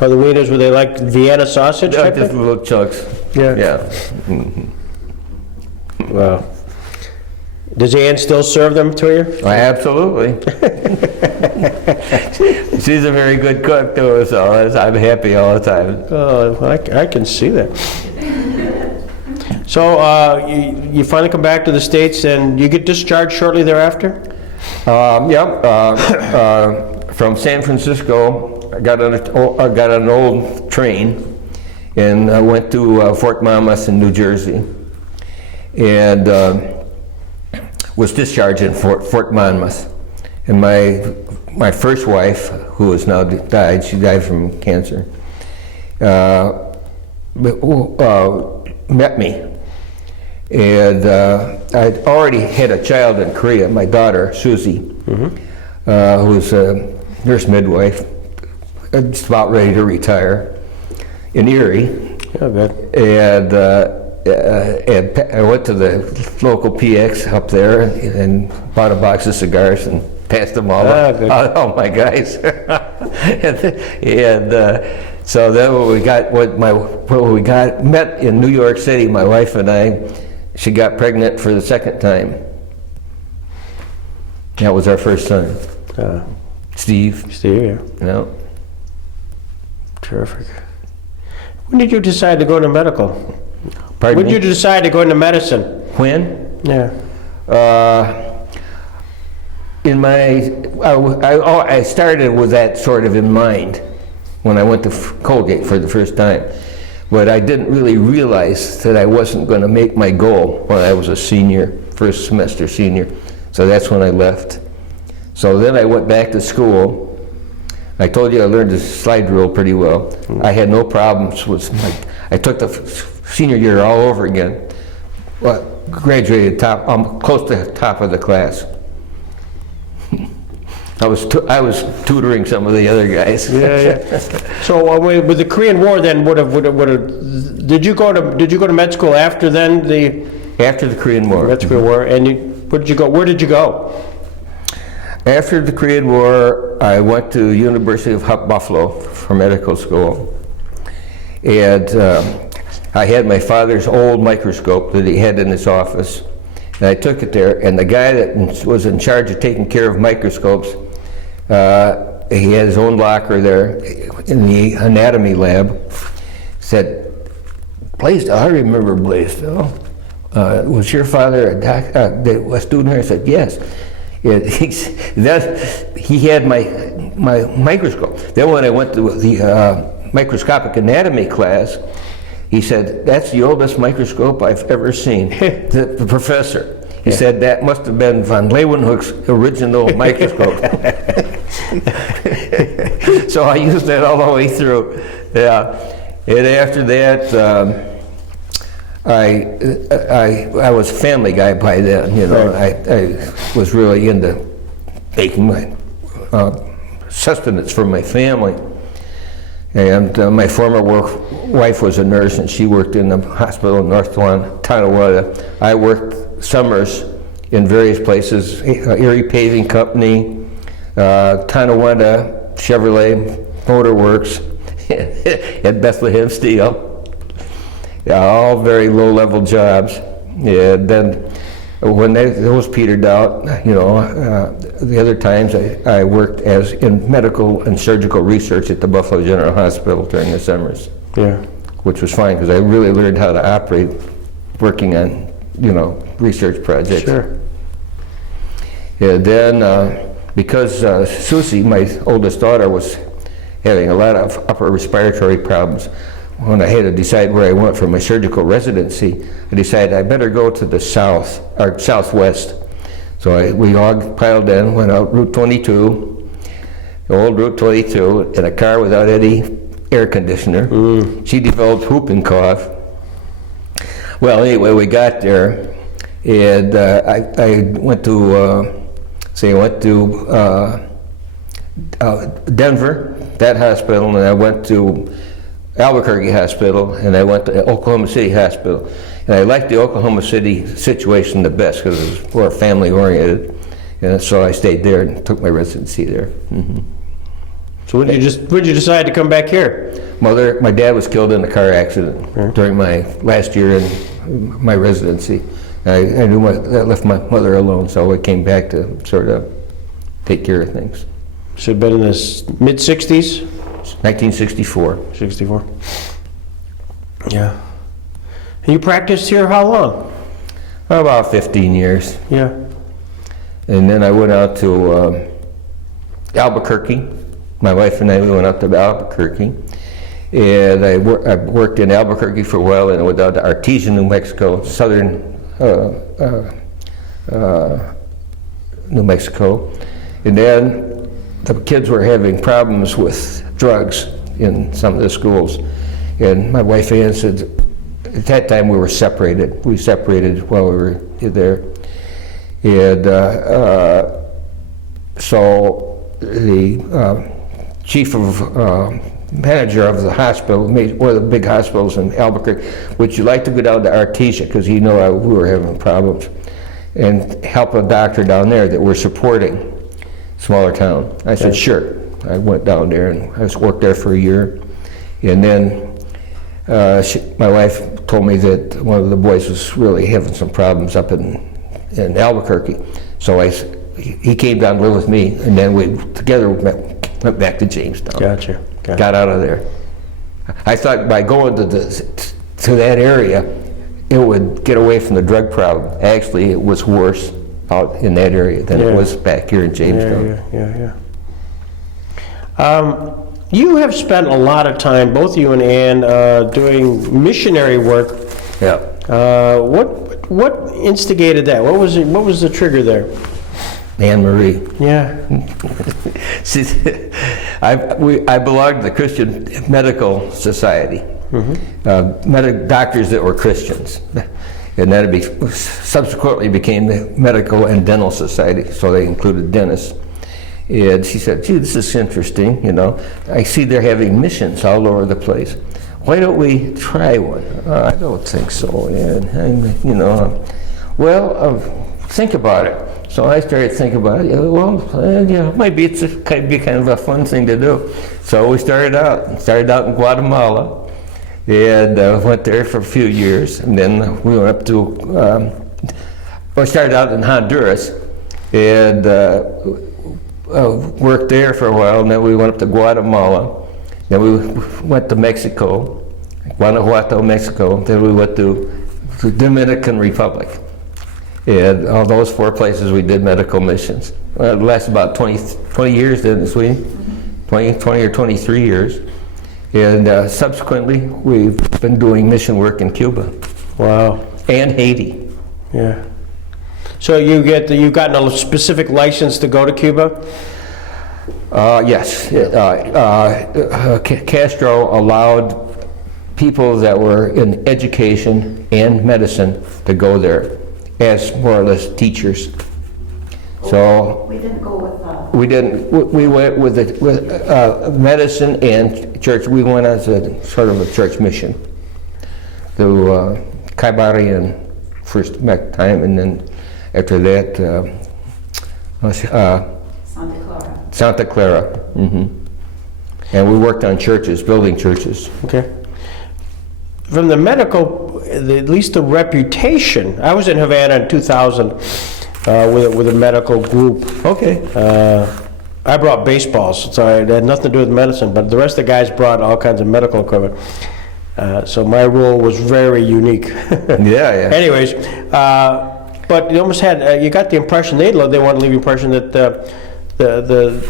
Are the wieners, were they like Vienna sausage? Just little chunks. Yeah. Wow. Does Ann still serve them to you? Absolutely. She's a very good cook too, so I'm happy all the time. Oh, I can see that. So you finally come back to the States and you get discharged shortly thereafter? From San Francisco, I got on an old train and I went to Fort Monmouth in New Jersey, and was discharged in Fort Monmouth. And my first wife, who has now died, she died from cancer, met me. And I'd already had a child in Korea, my daughter, Susie, who's a nurse midwife, just about ready to retire in Erie. Oh, good. And I went to the local PX up there and bought a box of cigars and passed them all out, good. all my guys. and so then when we met in New York City, my wife and I, she got pregnant for the second time. That was our first son, Steve. Steve, yeah. Yeah. Terrific. When did you decide to go into medical? Pardon When me? did you decide to go into medicine? When? Yeah. I started with that sort of in mind when I went to Colgate for the first time. But I didn't really realize that I wasn't going to make my goal when I was a senior, first semester senior. So that's when I left. So then I went back to school. I told you I learned the slide rule pretty well. I had no problems with, I took the senior year all over again. Well, graduated close to the top of the class. I was tutoring some of the other guys. Yeah. So with the Korean War, then did you go to med school after then After the Korean War. Med school war, and where did you go? Where did you go? After the Korean War, I went to University of Buffalo for medical school. And I had my father's old microscope that he had in his office. And I took it there, and the guy that was in charge of taking care of microscopes, he had his own locker there in the anatomy lab, said, Blaisdell, I remember Blaisdell. Was your father a student here? I said, yes. He had my microscope. Then when I went to the microscopic anatomy class, he said, that's the oldest microscope I've ever seen. The professor. He said that must have been von Leeuwenhoek's original microscope. So I used that all the way through. Yeah. And after that, I was a family guy by then, you know. I was really into making my sustenance for my family. And my former wife was a nurse, and she worked in the hospital in North Tonawanda. I worked summers in various places, Erie Paving Company, Tonawanda Chevrolet Motor Works, and Bethlehem Steel. Yeah, all very low-level jobs. Yeah, then when those petered out, you know, the other times I worked in medical and surgical research at the Buffalo General Hospital during the summers. Yeah. Which was fine because I really learned how to operate working on, you know, research projects. Sure. Yeah, then because Susie, my oldest daughter, was having a lot of upper respiratory problems, when I had to decide where I went for my surgical residency, I decided I better go to the south, or southwest. So we all piled in, went out Route 22, the old Route 22, in a car without any air conditioner. She developed whooping cough. Well, anyway, we got there, and I went to Denver, that hospital, and I went to Albuquerque Hospital, and I went to Oklahoma City Hospital. And I liked the Oklahoma City situation the best because it was more family-oriented. And so I stayed there and took my residency there. So when did you decide to come back here? My dad was killed in a car accident during my last year in my residency. I knew that left my mother alone, so I came back to sort of take care of things. Should have been in the mid-60s? 1964. 64. Yeah. And you practiced here how long? About 15 years. Yeah. And then I went out to Albuquerque. My wife and I, we went out to Albuquerque. And I worked in Albuquerque for a while, and I went down to Artesia, New Mexico, southern New Mexico. And then the kids were having problems with drugs in some of the schools. And my wife Ann said, at that time we were separated. We separated while we were there. And so the chief of manager of the hospital, one of the big hospitals in Albuquerque, would you like to go down to Artesia, because he knew we were having problems, and help a doctor down there that we're supporting, smaller town. I said, sure. I went down there and I worked there for a year. And then my wife told me that one of the boys was really having some problems up in Albuquerque. So he came down to live with me, and then we together went back to Jamestown. Gotcha. Got out of there. I thought by going to that area, it would get away from the drug problem. Actually, it was worse out in that area than it was back here in Jamestown. You have spent a lot of time, both you and Ann, doing missionary work. Yeah. What instigated that? What was the trigger there? Anne Marie. Yeah. See, I belonged to the Christian Medical Society. Doctors that were Christians, and that subsequently became the Medical and Dental Society. So they included dentists. And she said, "Gee, this is interesting. You know, I see they're having missions all over the place. Why don't we try one?" I don't think so. And you know, well, think about it. So I started thinking about it. Yeah, maybe could be kind of a fun thing to do. So we started out in Guatemala, and went there for a few years, and then we went up to. We started out in Honduras, and worked there for a while, and then we went up to Guatemala. Then we went to Mexico, Guanajuato, Mexico. Then we went to the Dominican Republic. And all those 4 places we did medical missions. Well, it lasted about 20 years, didn't it, sweetie? 20 or 23 years. And subsequently, we've been doing mission work in Cuba. Wow. And Haiti. Yeah. So you've gotten a specific license to go to Cuba? Yes. Castro allowed people that were in education and medicine to go there as more or less teachers. So We didn't go with we went with medicine and church. We went as a sort of a church mission to Kaibarian first time, and then after that Santa Clara. Santa Clara. And we worked on churches, building churches. Okay. From the medical, at least the reputation, I was in Havana in 2000 with a medical group. Okay. I brought baseballs, so it had nothing to do with medicine, but the rest of the guys brought all kinds of medical equipment. So my role was very unique. Yeah. Anyways, but you almost had, you got the impression, they wanted to leave the impression that the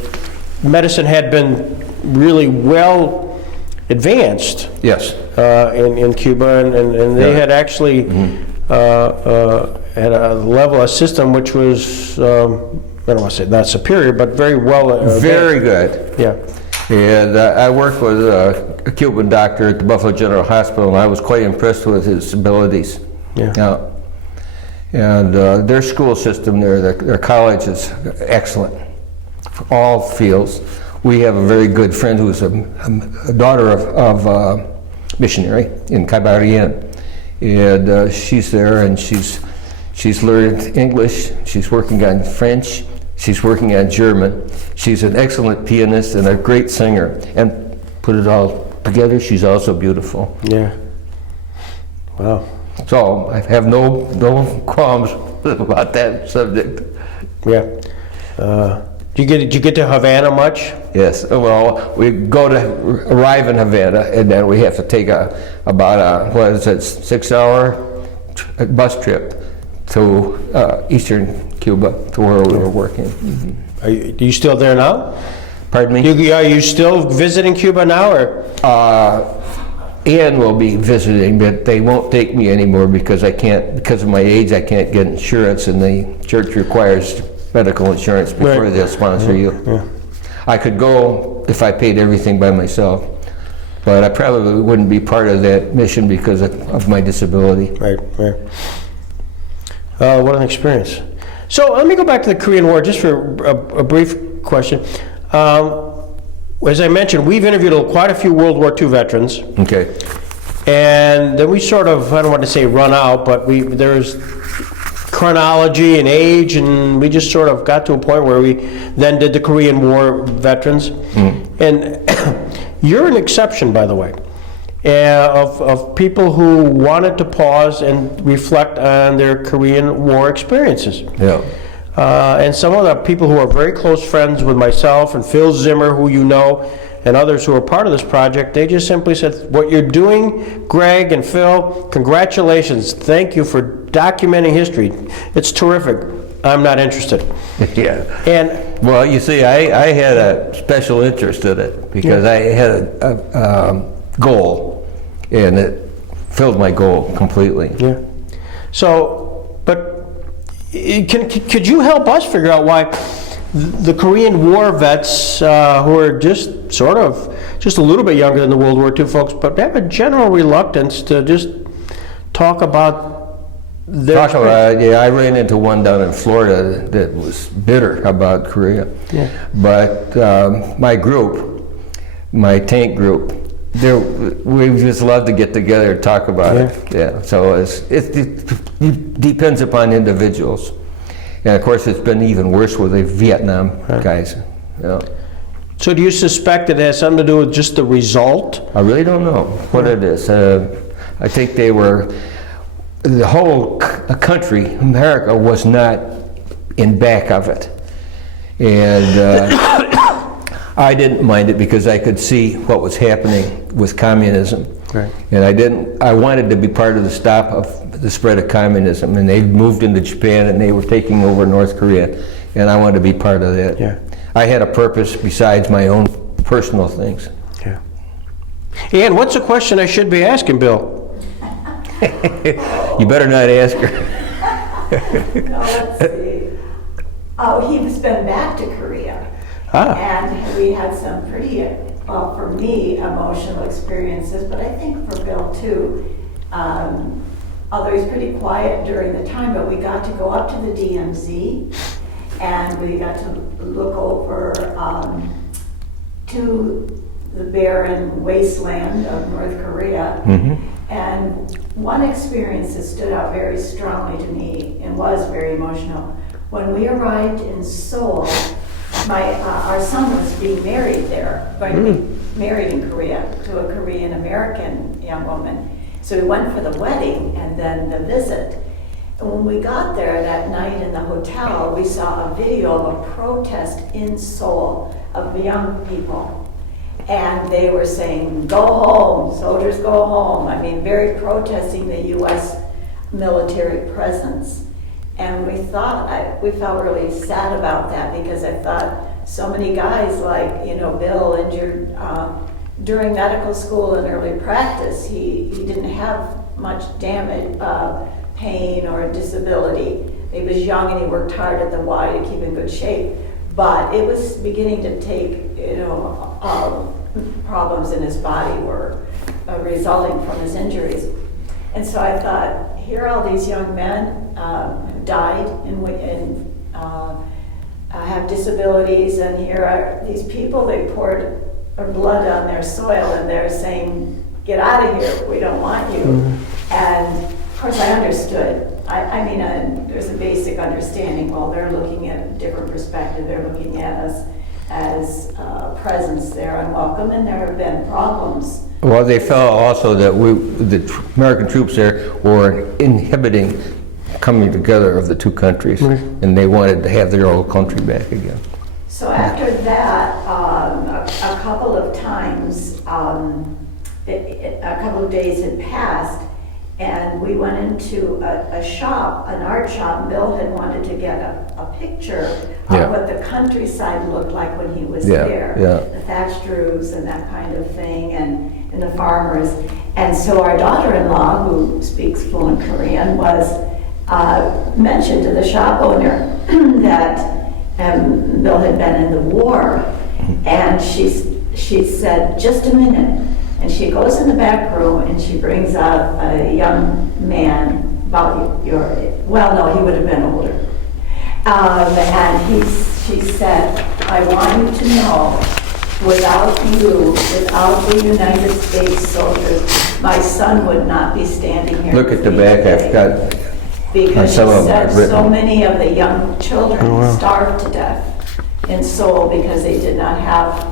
medicine had been really well advanced. Yes. In Cuba, and they had actually had a system which was, I don't want to say not superior, but very well. Very good. Yeah. And I worked with a Cuban doctor at the Buffalo General Hospital, and I was quite impressed with his abilities. Yeah. And their school system there, their college is excellent for all fields. We have a very good friend who's a daughter of a missionary in Kaibarian, and she's there, and she's learned English, she's working on French, she's working on German. She's an excellent pianist and a great singer, and put it all together, she's also beautiful. Yeah. Wow. So I have no qualms about that subject. Yeah. Did you get to Havana much? Yes. Well, we arrive in Havana, and then we have to take about a 6-hour bus trip to eastern Cuba, to where we were working. Are you still there now? Pardon me? Are you still visiting Cuba now, or? Ann will be visiting, but they won't take me anymore because of my age, I can't get insurance, and the church requires medical insurance before they'll sponsor you. Yeah. I could go if I paid everything by myself, but I probably wouldn't be part of that mission because of my disability. Right. What an experience. So let me go back to the Korean War just for a brief question. as I mentioned, we've interviewed quite a few World War II veterans, Okay. and then we sort of, I don't want to say run out, but there's chronology and age, and we just sort of got to a point where we then did the Korean War veterans. And you're an exception, by the way, of people who wanted to pause and reflect on their Korean War experiences. Yeah. And some of the people who are very close friends with myself and Phil Zimmer, who you know, and others who are part of this project, they just simply said, what you're doing, Greg and Phil, congratulations. Thank you for documenting history. It's terrific. I'm not interested. Yeah. And Well, you see, I had a special interest in it because I had a goal, and it filled my goal completely. yeah. So, but could you help us figure out why the Korean War vets, who are just sort of, just a little bit younger than the World War II folks, but they have a general reluctance to just talk about their Talk about, yeah, I ran into one down in Florida that was bitter about Korea. Yeah. But my group, my tank group, we just love to get together and talk about it. Yeah. So it depends upon individuals. And of course, it's been even worse with the Vietnam guys. Yeah. So do you suspect it has something to do with just the result? I really don't know what it is. I think the whole country, America, was not in back of it. And I didn't mind it because I could see what was happening with communism. Right. And I wanted to be part of the stop of the spread of communism. And they moved into Japan and they were taking over North Korea. And I wanted to be part of that. Yeah. I had a purpose besides my own personal things. Yeah. And what's the question I should be asking, Bill? You better not ask her. No, let's see. Oh, he's been back to Korea. Ah. And we had some pretty, well, for me, emotional experiences, but I think for Bill too. Although he's pretty quiet during the time, but we got to go up to the DMZ and we got to look over to the barren wasteland of North Korea. And one experience that stood out very strongly to me and was very emotional. When we arrived in Seoul, our son was being married there, going to be married in Korea to a Korean American young woman. So we went for the wedding and then the visit. And when we got there that night in the hotel, we saw a video of a protest in Seoul of the young people. And they were saying, go home, soldiers go home. I mean, very protesting the U.S. military presence. And we felt really sad about that because I thought so many guys like, Bill injured during medical school and early practice, he didn't have much damage, pain or disability. He was young and he worked hard at the Y to keep in good shape. But it was beginning to take, problems in his body were resulting from his injuries. And so I thought, here are all these young men who died and have disabilities, and here are these people, they poured blood on their soil, and they're saying, get out of here, we don't want you. And of course I understood. I mean, there's a basic understanding, well, they're looking at a different perspective, they're looking at us as presence there, unwelcome, and there have been problems. Well, they felt also that the American troops there were inhibiting coming together of the two countries, and they wanted to have their old country back again. So after that, a couple of times, a couple of days had passed, and we went into a shop, an art shop, and Bill had wanted to get a picture of what the countryside looked like when he was there. The thatched roofs and that kind of thing, and the farmers. And so our daughter-in-law, who speaks fluent Korean, was mentioned to the shop owner that Bill had been in the war. And she said, just a minute. And she goes in the back room and she brings out a young man, about your, well, no, he would have been older. And she said, I want you to know without you, without the United States soldiers, my son would not be standing here. Look at the with me back, today." I've got, Because she some of them said I've written. so many of the young children starved to death in Seoul because they did not have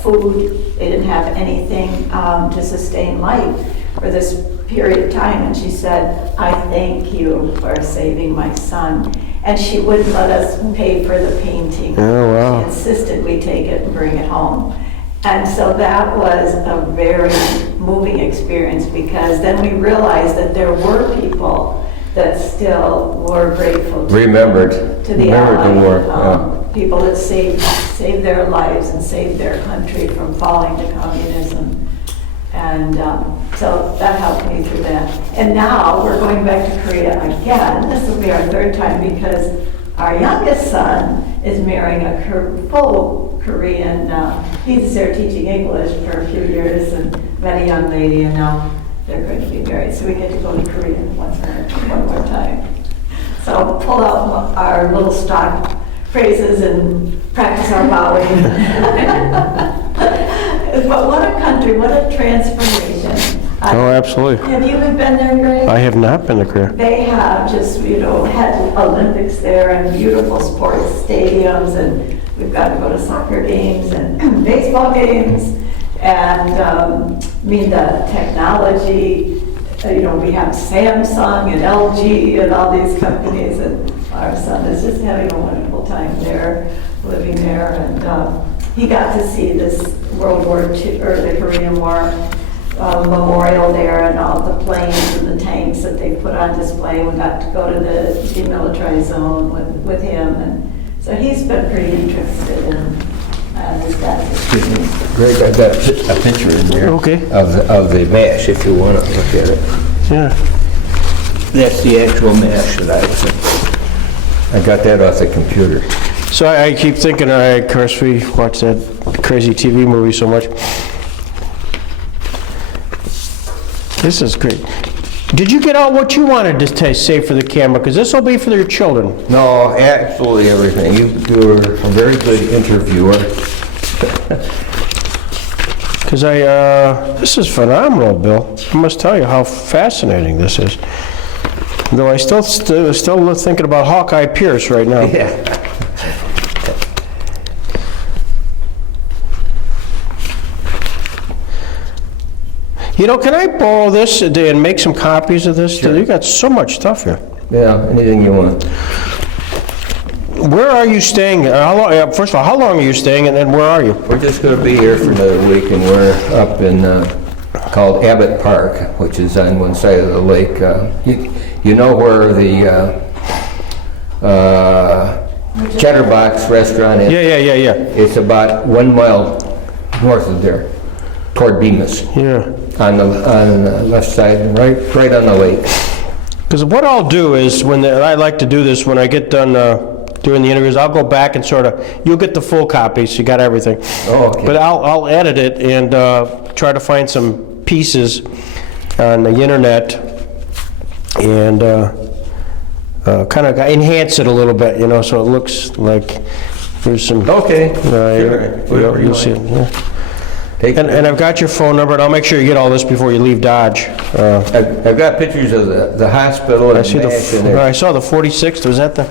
food, they didn't have anything to sustain life for this period of time. And she said, "I thank you for saving my son." And she wouldn't let us pay for the painting. Oh, wow. She insisted we take it and bring it home. And so that was a very moving experience, because then we realized that there were people that still were grateful to Remembered to the the war, people that saved their lives and saved their country from falling to communism. And so that helped me through that. And now we're going back to Korea again. This will be our third time, because our youngest son is marrying a full Korean. He's there teaching English for a few years and met a young lady, and now they're going to be married. So we get to go to Korea one more time. So pull out our little stock phrases and practice our bowing. But what a country, what a transformation. Oh, absolutely. Have you been there, Greg? I have not been to Korea. They have just, had Olympics there and beautiful sports stadiums, and we've got to go to soccer games and baseball games. And, the technology, we have Samsung and LG and all these companies, and our son is just having a wonderful time there, living there. And he got to see this World War II, or the Korean War memorial there, and all the planes and the tanks that they put on display. We got to go to the demilitarized zone with him, and so he's been pretty interested in this guy. Greg, I've got a picture in there. Okay. Of the MASH, if you want to look at it. Yeah. That's the actual MASH that I got that off the computer. So I keep thinking, of course, we watch that crazy TV movie so much. This is great. Did you get out what you wanted to say for the camera? Because this will be for your children. No, absolutely everything. You were a very good interviewer. Because this is phenomenal, Bill. I must tell you how fascinating this is. Though I still thinking about Hawkeye Pierce right now. Yeah. Can I borrow this and make some copies of this? Sure. You got so much stuff here. Yeah, anything you want. Where are you staying? First of all, how long are you staying, and then where are you? We're just going to be here for another week, and we're up in, called Abbott Park, which is on one side of the lake. You know where the Chatterbox restaurant is? Yeah. It's about 1 mile north of there, toward Bemis, Yeah. on the left side, right on the lake. Because what I'll do is, I like to do this when I get done doing the interviews, I'll go back and you'll get the full copies, you got everything. Oh, okay. But I'll edit it and try to find some pieces on the internet and kind of enhance it a little bit, so it looks like there's some... Okay, sure. You'll see it, yeah. And I've got your phone number, and I'll make sure you get all this before you leave Dodge. I've got pictures of the hospital and I see MASH in there. I saw the 46th, was that the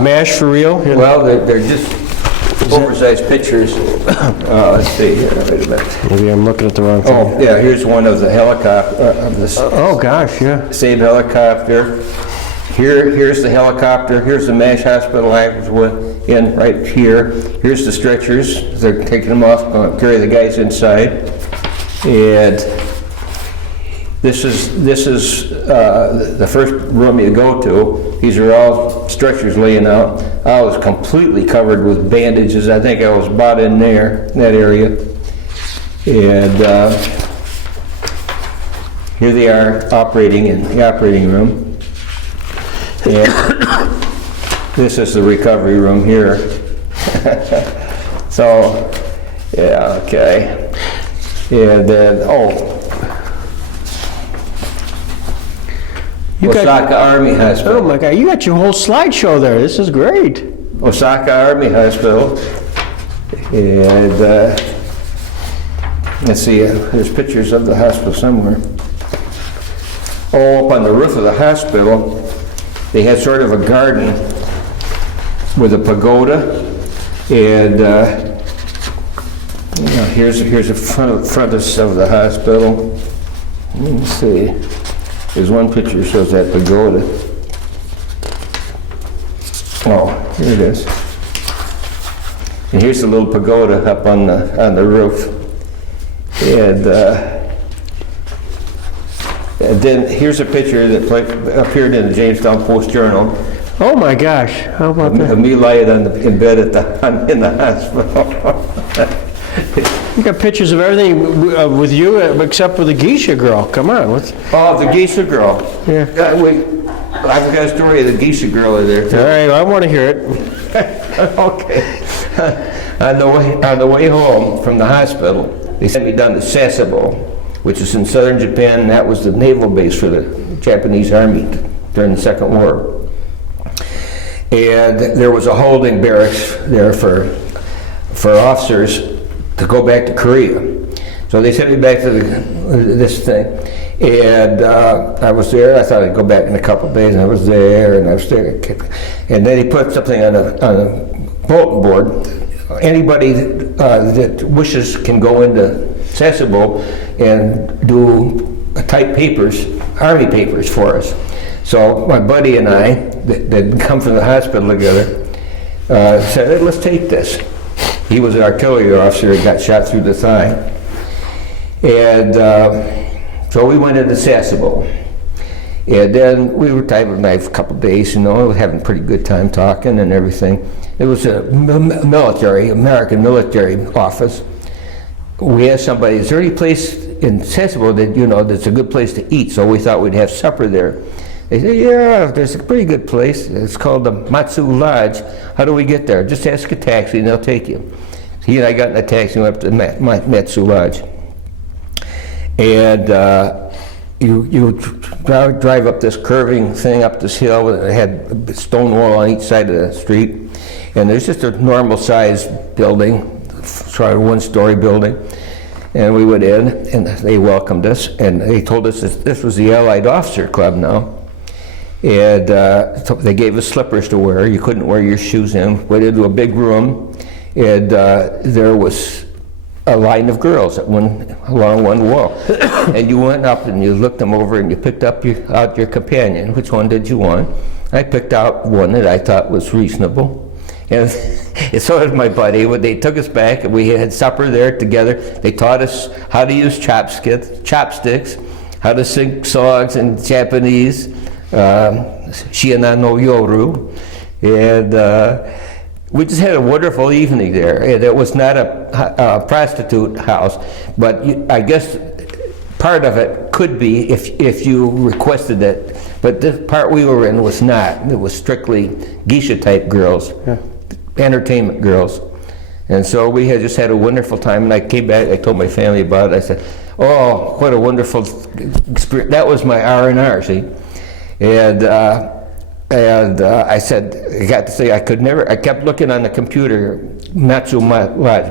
MASH for real? Well, they're just oversized pictures. Let's see here, wait a minute. Maybe I'm looking at the wrong thing. Oh, yeah, here's one of the helicopter, of the Oh, gosh, yeah. same helicopter. Here's the helicopter, here's the MASH hospital I was in right here. Here's the stretchers, they're taking them off, going to carry the guys inside. And this is the first room you go to. These are all stretchers laying out. I was completely covered with bandages. I think I was about in there, in that area. And here they are operating in the operating room. And this is the recovery room here. So, yeah, okay. And then, Osaka Army Hospital. Oh my God, you got your whole slideshow there. This is great. Osaka Army Hospital. And let's see, there's pictures of the hospital somewhere. Oh, up on the roof of the hospital, they had sort of a garden with a pagoda, and here's a frontis of the hospital. Let me see. There's one picture that shows that pagoda. Oh, here it is. And here's the little pagoda up on the roof. And then here's a picture that appeared in the Jamestown Post-Journal. Oh my gosh, how about that? Of me lying in bed in the hospital. You got pictures of everything with you except for the geisha girl. Come on, what's... Oh, the geisha girl. Yeah. I've got a story of the geisha girl in there too. All right, well, I want to hear it. Okay. On the way home from the hospital, they sent me down to Sasebo, which is in southern Japan, and that was the naval base for the Japanese Army during the Second War. And there was a holding barracks there for officers to go back to Korea. So they sent me back to this thing, and I was there. I thought I'd go back in a couple of days, and I was there, and I was there. And then he put something on a bulletin board. Anybody that wishes can go into Sasebo and do type papers, Army papers for us. So my buddy and I, that come from the hospital together, said, hey, let's take this. He was an artillery officer and got shot through the thigh. And so we went into Sasebo. And then we were typing a couple of days, we were having a pretty good time talking and everything. It was a American military office. We asked somebody, is there any place in Sasebo that, that's a good place to eat? So we thought we'd have supper there. They said, yeah, there's a pretty good place. It's called the Matsu Lodge. How do we get there? Just ask a taxi and they'll take you. He and I got in a taxi and went up to Matsu Lodge. And you drive up this curving thing up this hill. It had a stone wall on each side of the street. And there's just a normal sized building, sort of one-story building. And we went in and they welcomed us. And they told us that this was the Allied Officer Club now. And they gave us slippers to wear. You couldn't wear your shoes in. Went into a big room, and there was a line of girls along one wall. And you went up and you looked them over and you picked out your companion. Which one did you want? I picked out one that I thought was reasonable. And so did my buddy. They took us back and we had supper there together. They taught us how to use chopsticks, how to sing songs in Japanese. Shiana no Yoru, and we just had a wonderful evening there. And it was not a prostitute house, but I guess part of it could be if you requested it. But the part we were in was not. It was strictly geisha type girls, entertainment girls. And so we had just had a wonderful time. And I came back. I told my family about it. I said, "Oh, what a wonderful experience!" That was my R&R. See. And I said, I got to say, I kept looking on the computer, Matsu Lodge.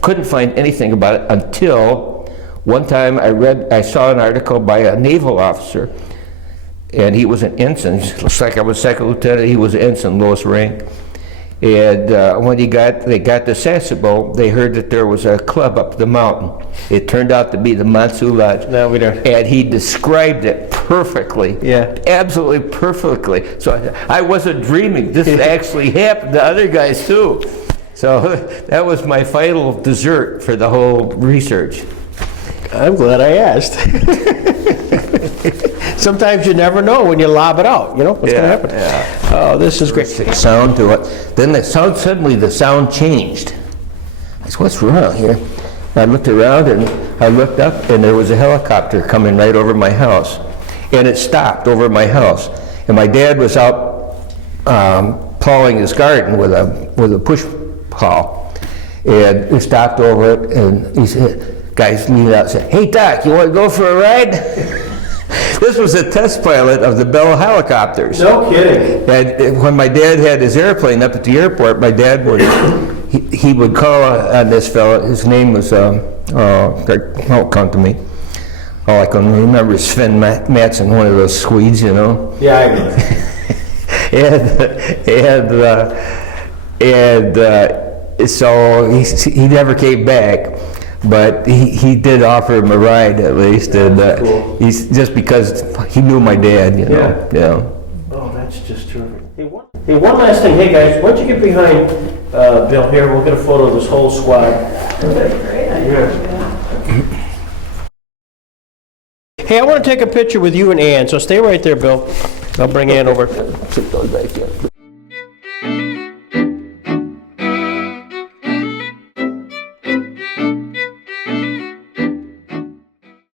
Couldn't find anything about it until one time I saw an article by a naval officer, and he was an ensign. Looks like I was second lieutenant, he was an ensign, lowest rank. And when they got to Sasebo, they heard that there was a club up the mountain. It turned out to be the Matsu Lodge. No, we don't. And he described it perfectly. Yeah. Absolutely perfectly. So I wasn't dreaming. This actually happened to other guys too. So that was my final dessert for the whole research. I'm glad I asked. Sometimes you never know when you lob it out, what's going to happen. Yeah. Oh, this is great. Sound to it. Then suddenly the sound changed. I said, what's wrong here? I looked around and I looked up and there was a helicopter coming right over my house. And it stopped over my house. And my dad was out plowing his garden with a push plow. And he stopped over it and he said, guys leaned out and said, hey Doc, you want to go for a ride? This was a test pilot of the Bell helicopters. No kidding. And when my dad had his airplane up at the airport, my dad would he would call on this fellow. His name was, won't come to me. All I can remember is Sven Matson, one of those Swedes, you know. Yeah, I know. So he never came back, but he did offer him a ride at least, and cool. he's just because he knew my dad, you know. Yeah. Oh, that's just terrific. Hey, one last thing. Hey, guys, why don't you get behind Bill here? We'll get a photo of this whole squad. Great idea. Hey, I want to take a picture with you and Ann, so stay right there, Bill. I'll bring Ann over. Sit those back there.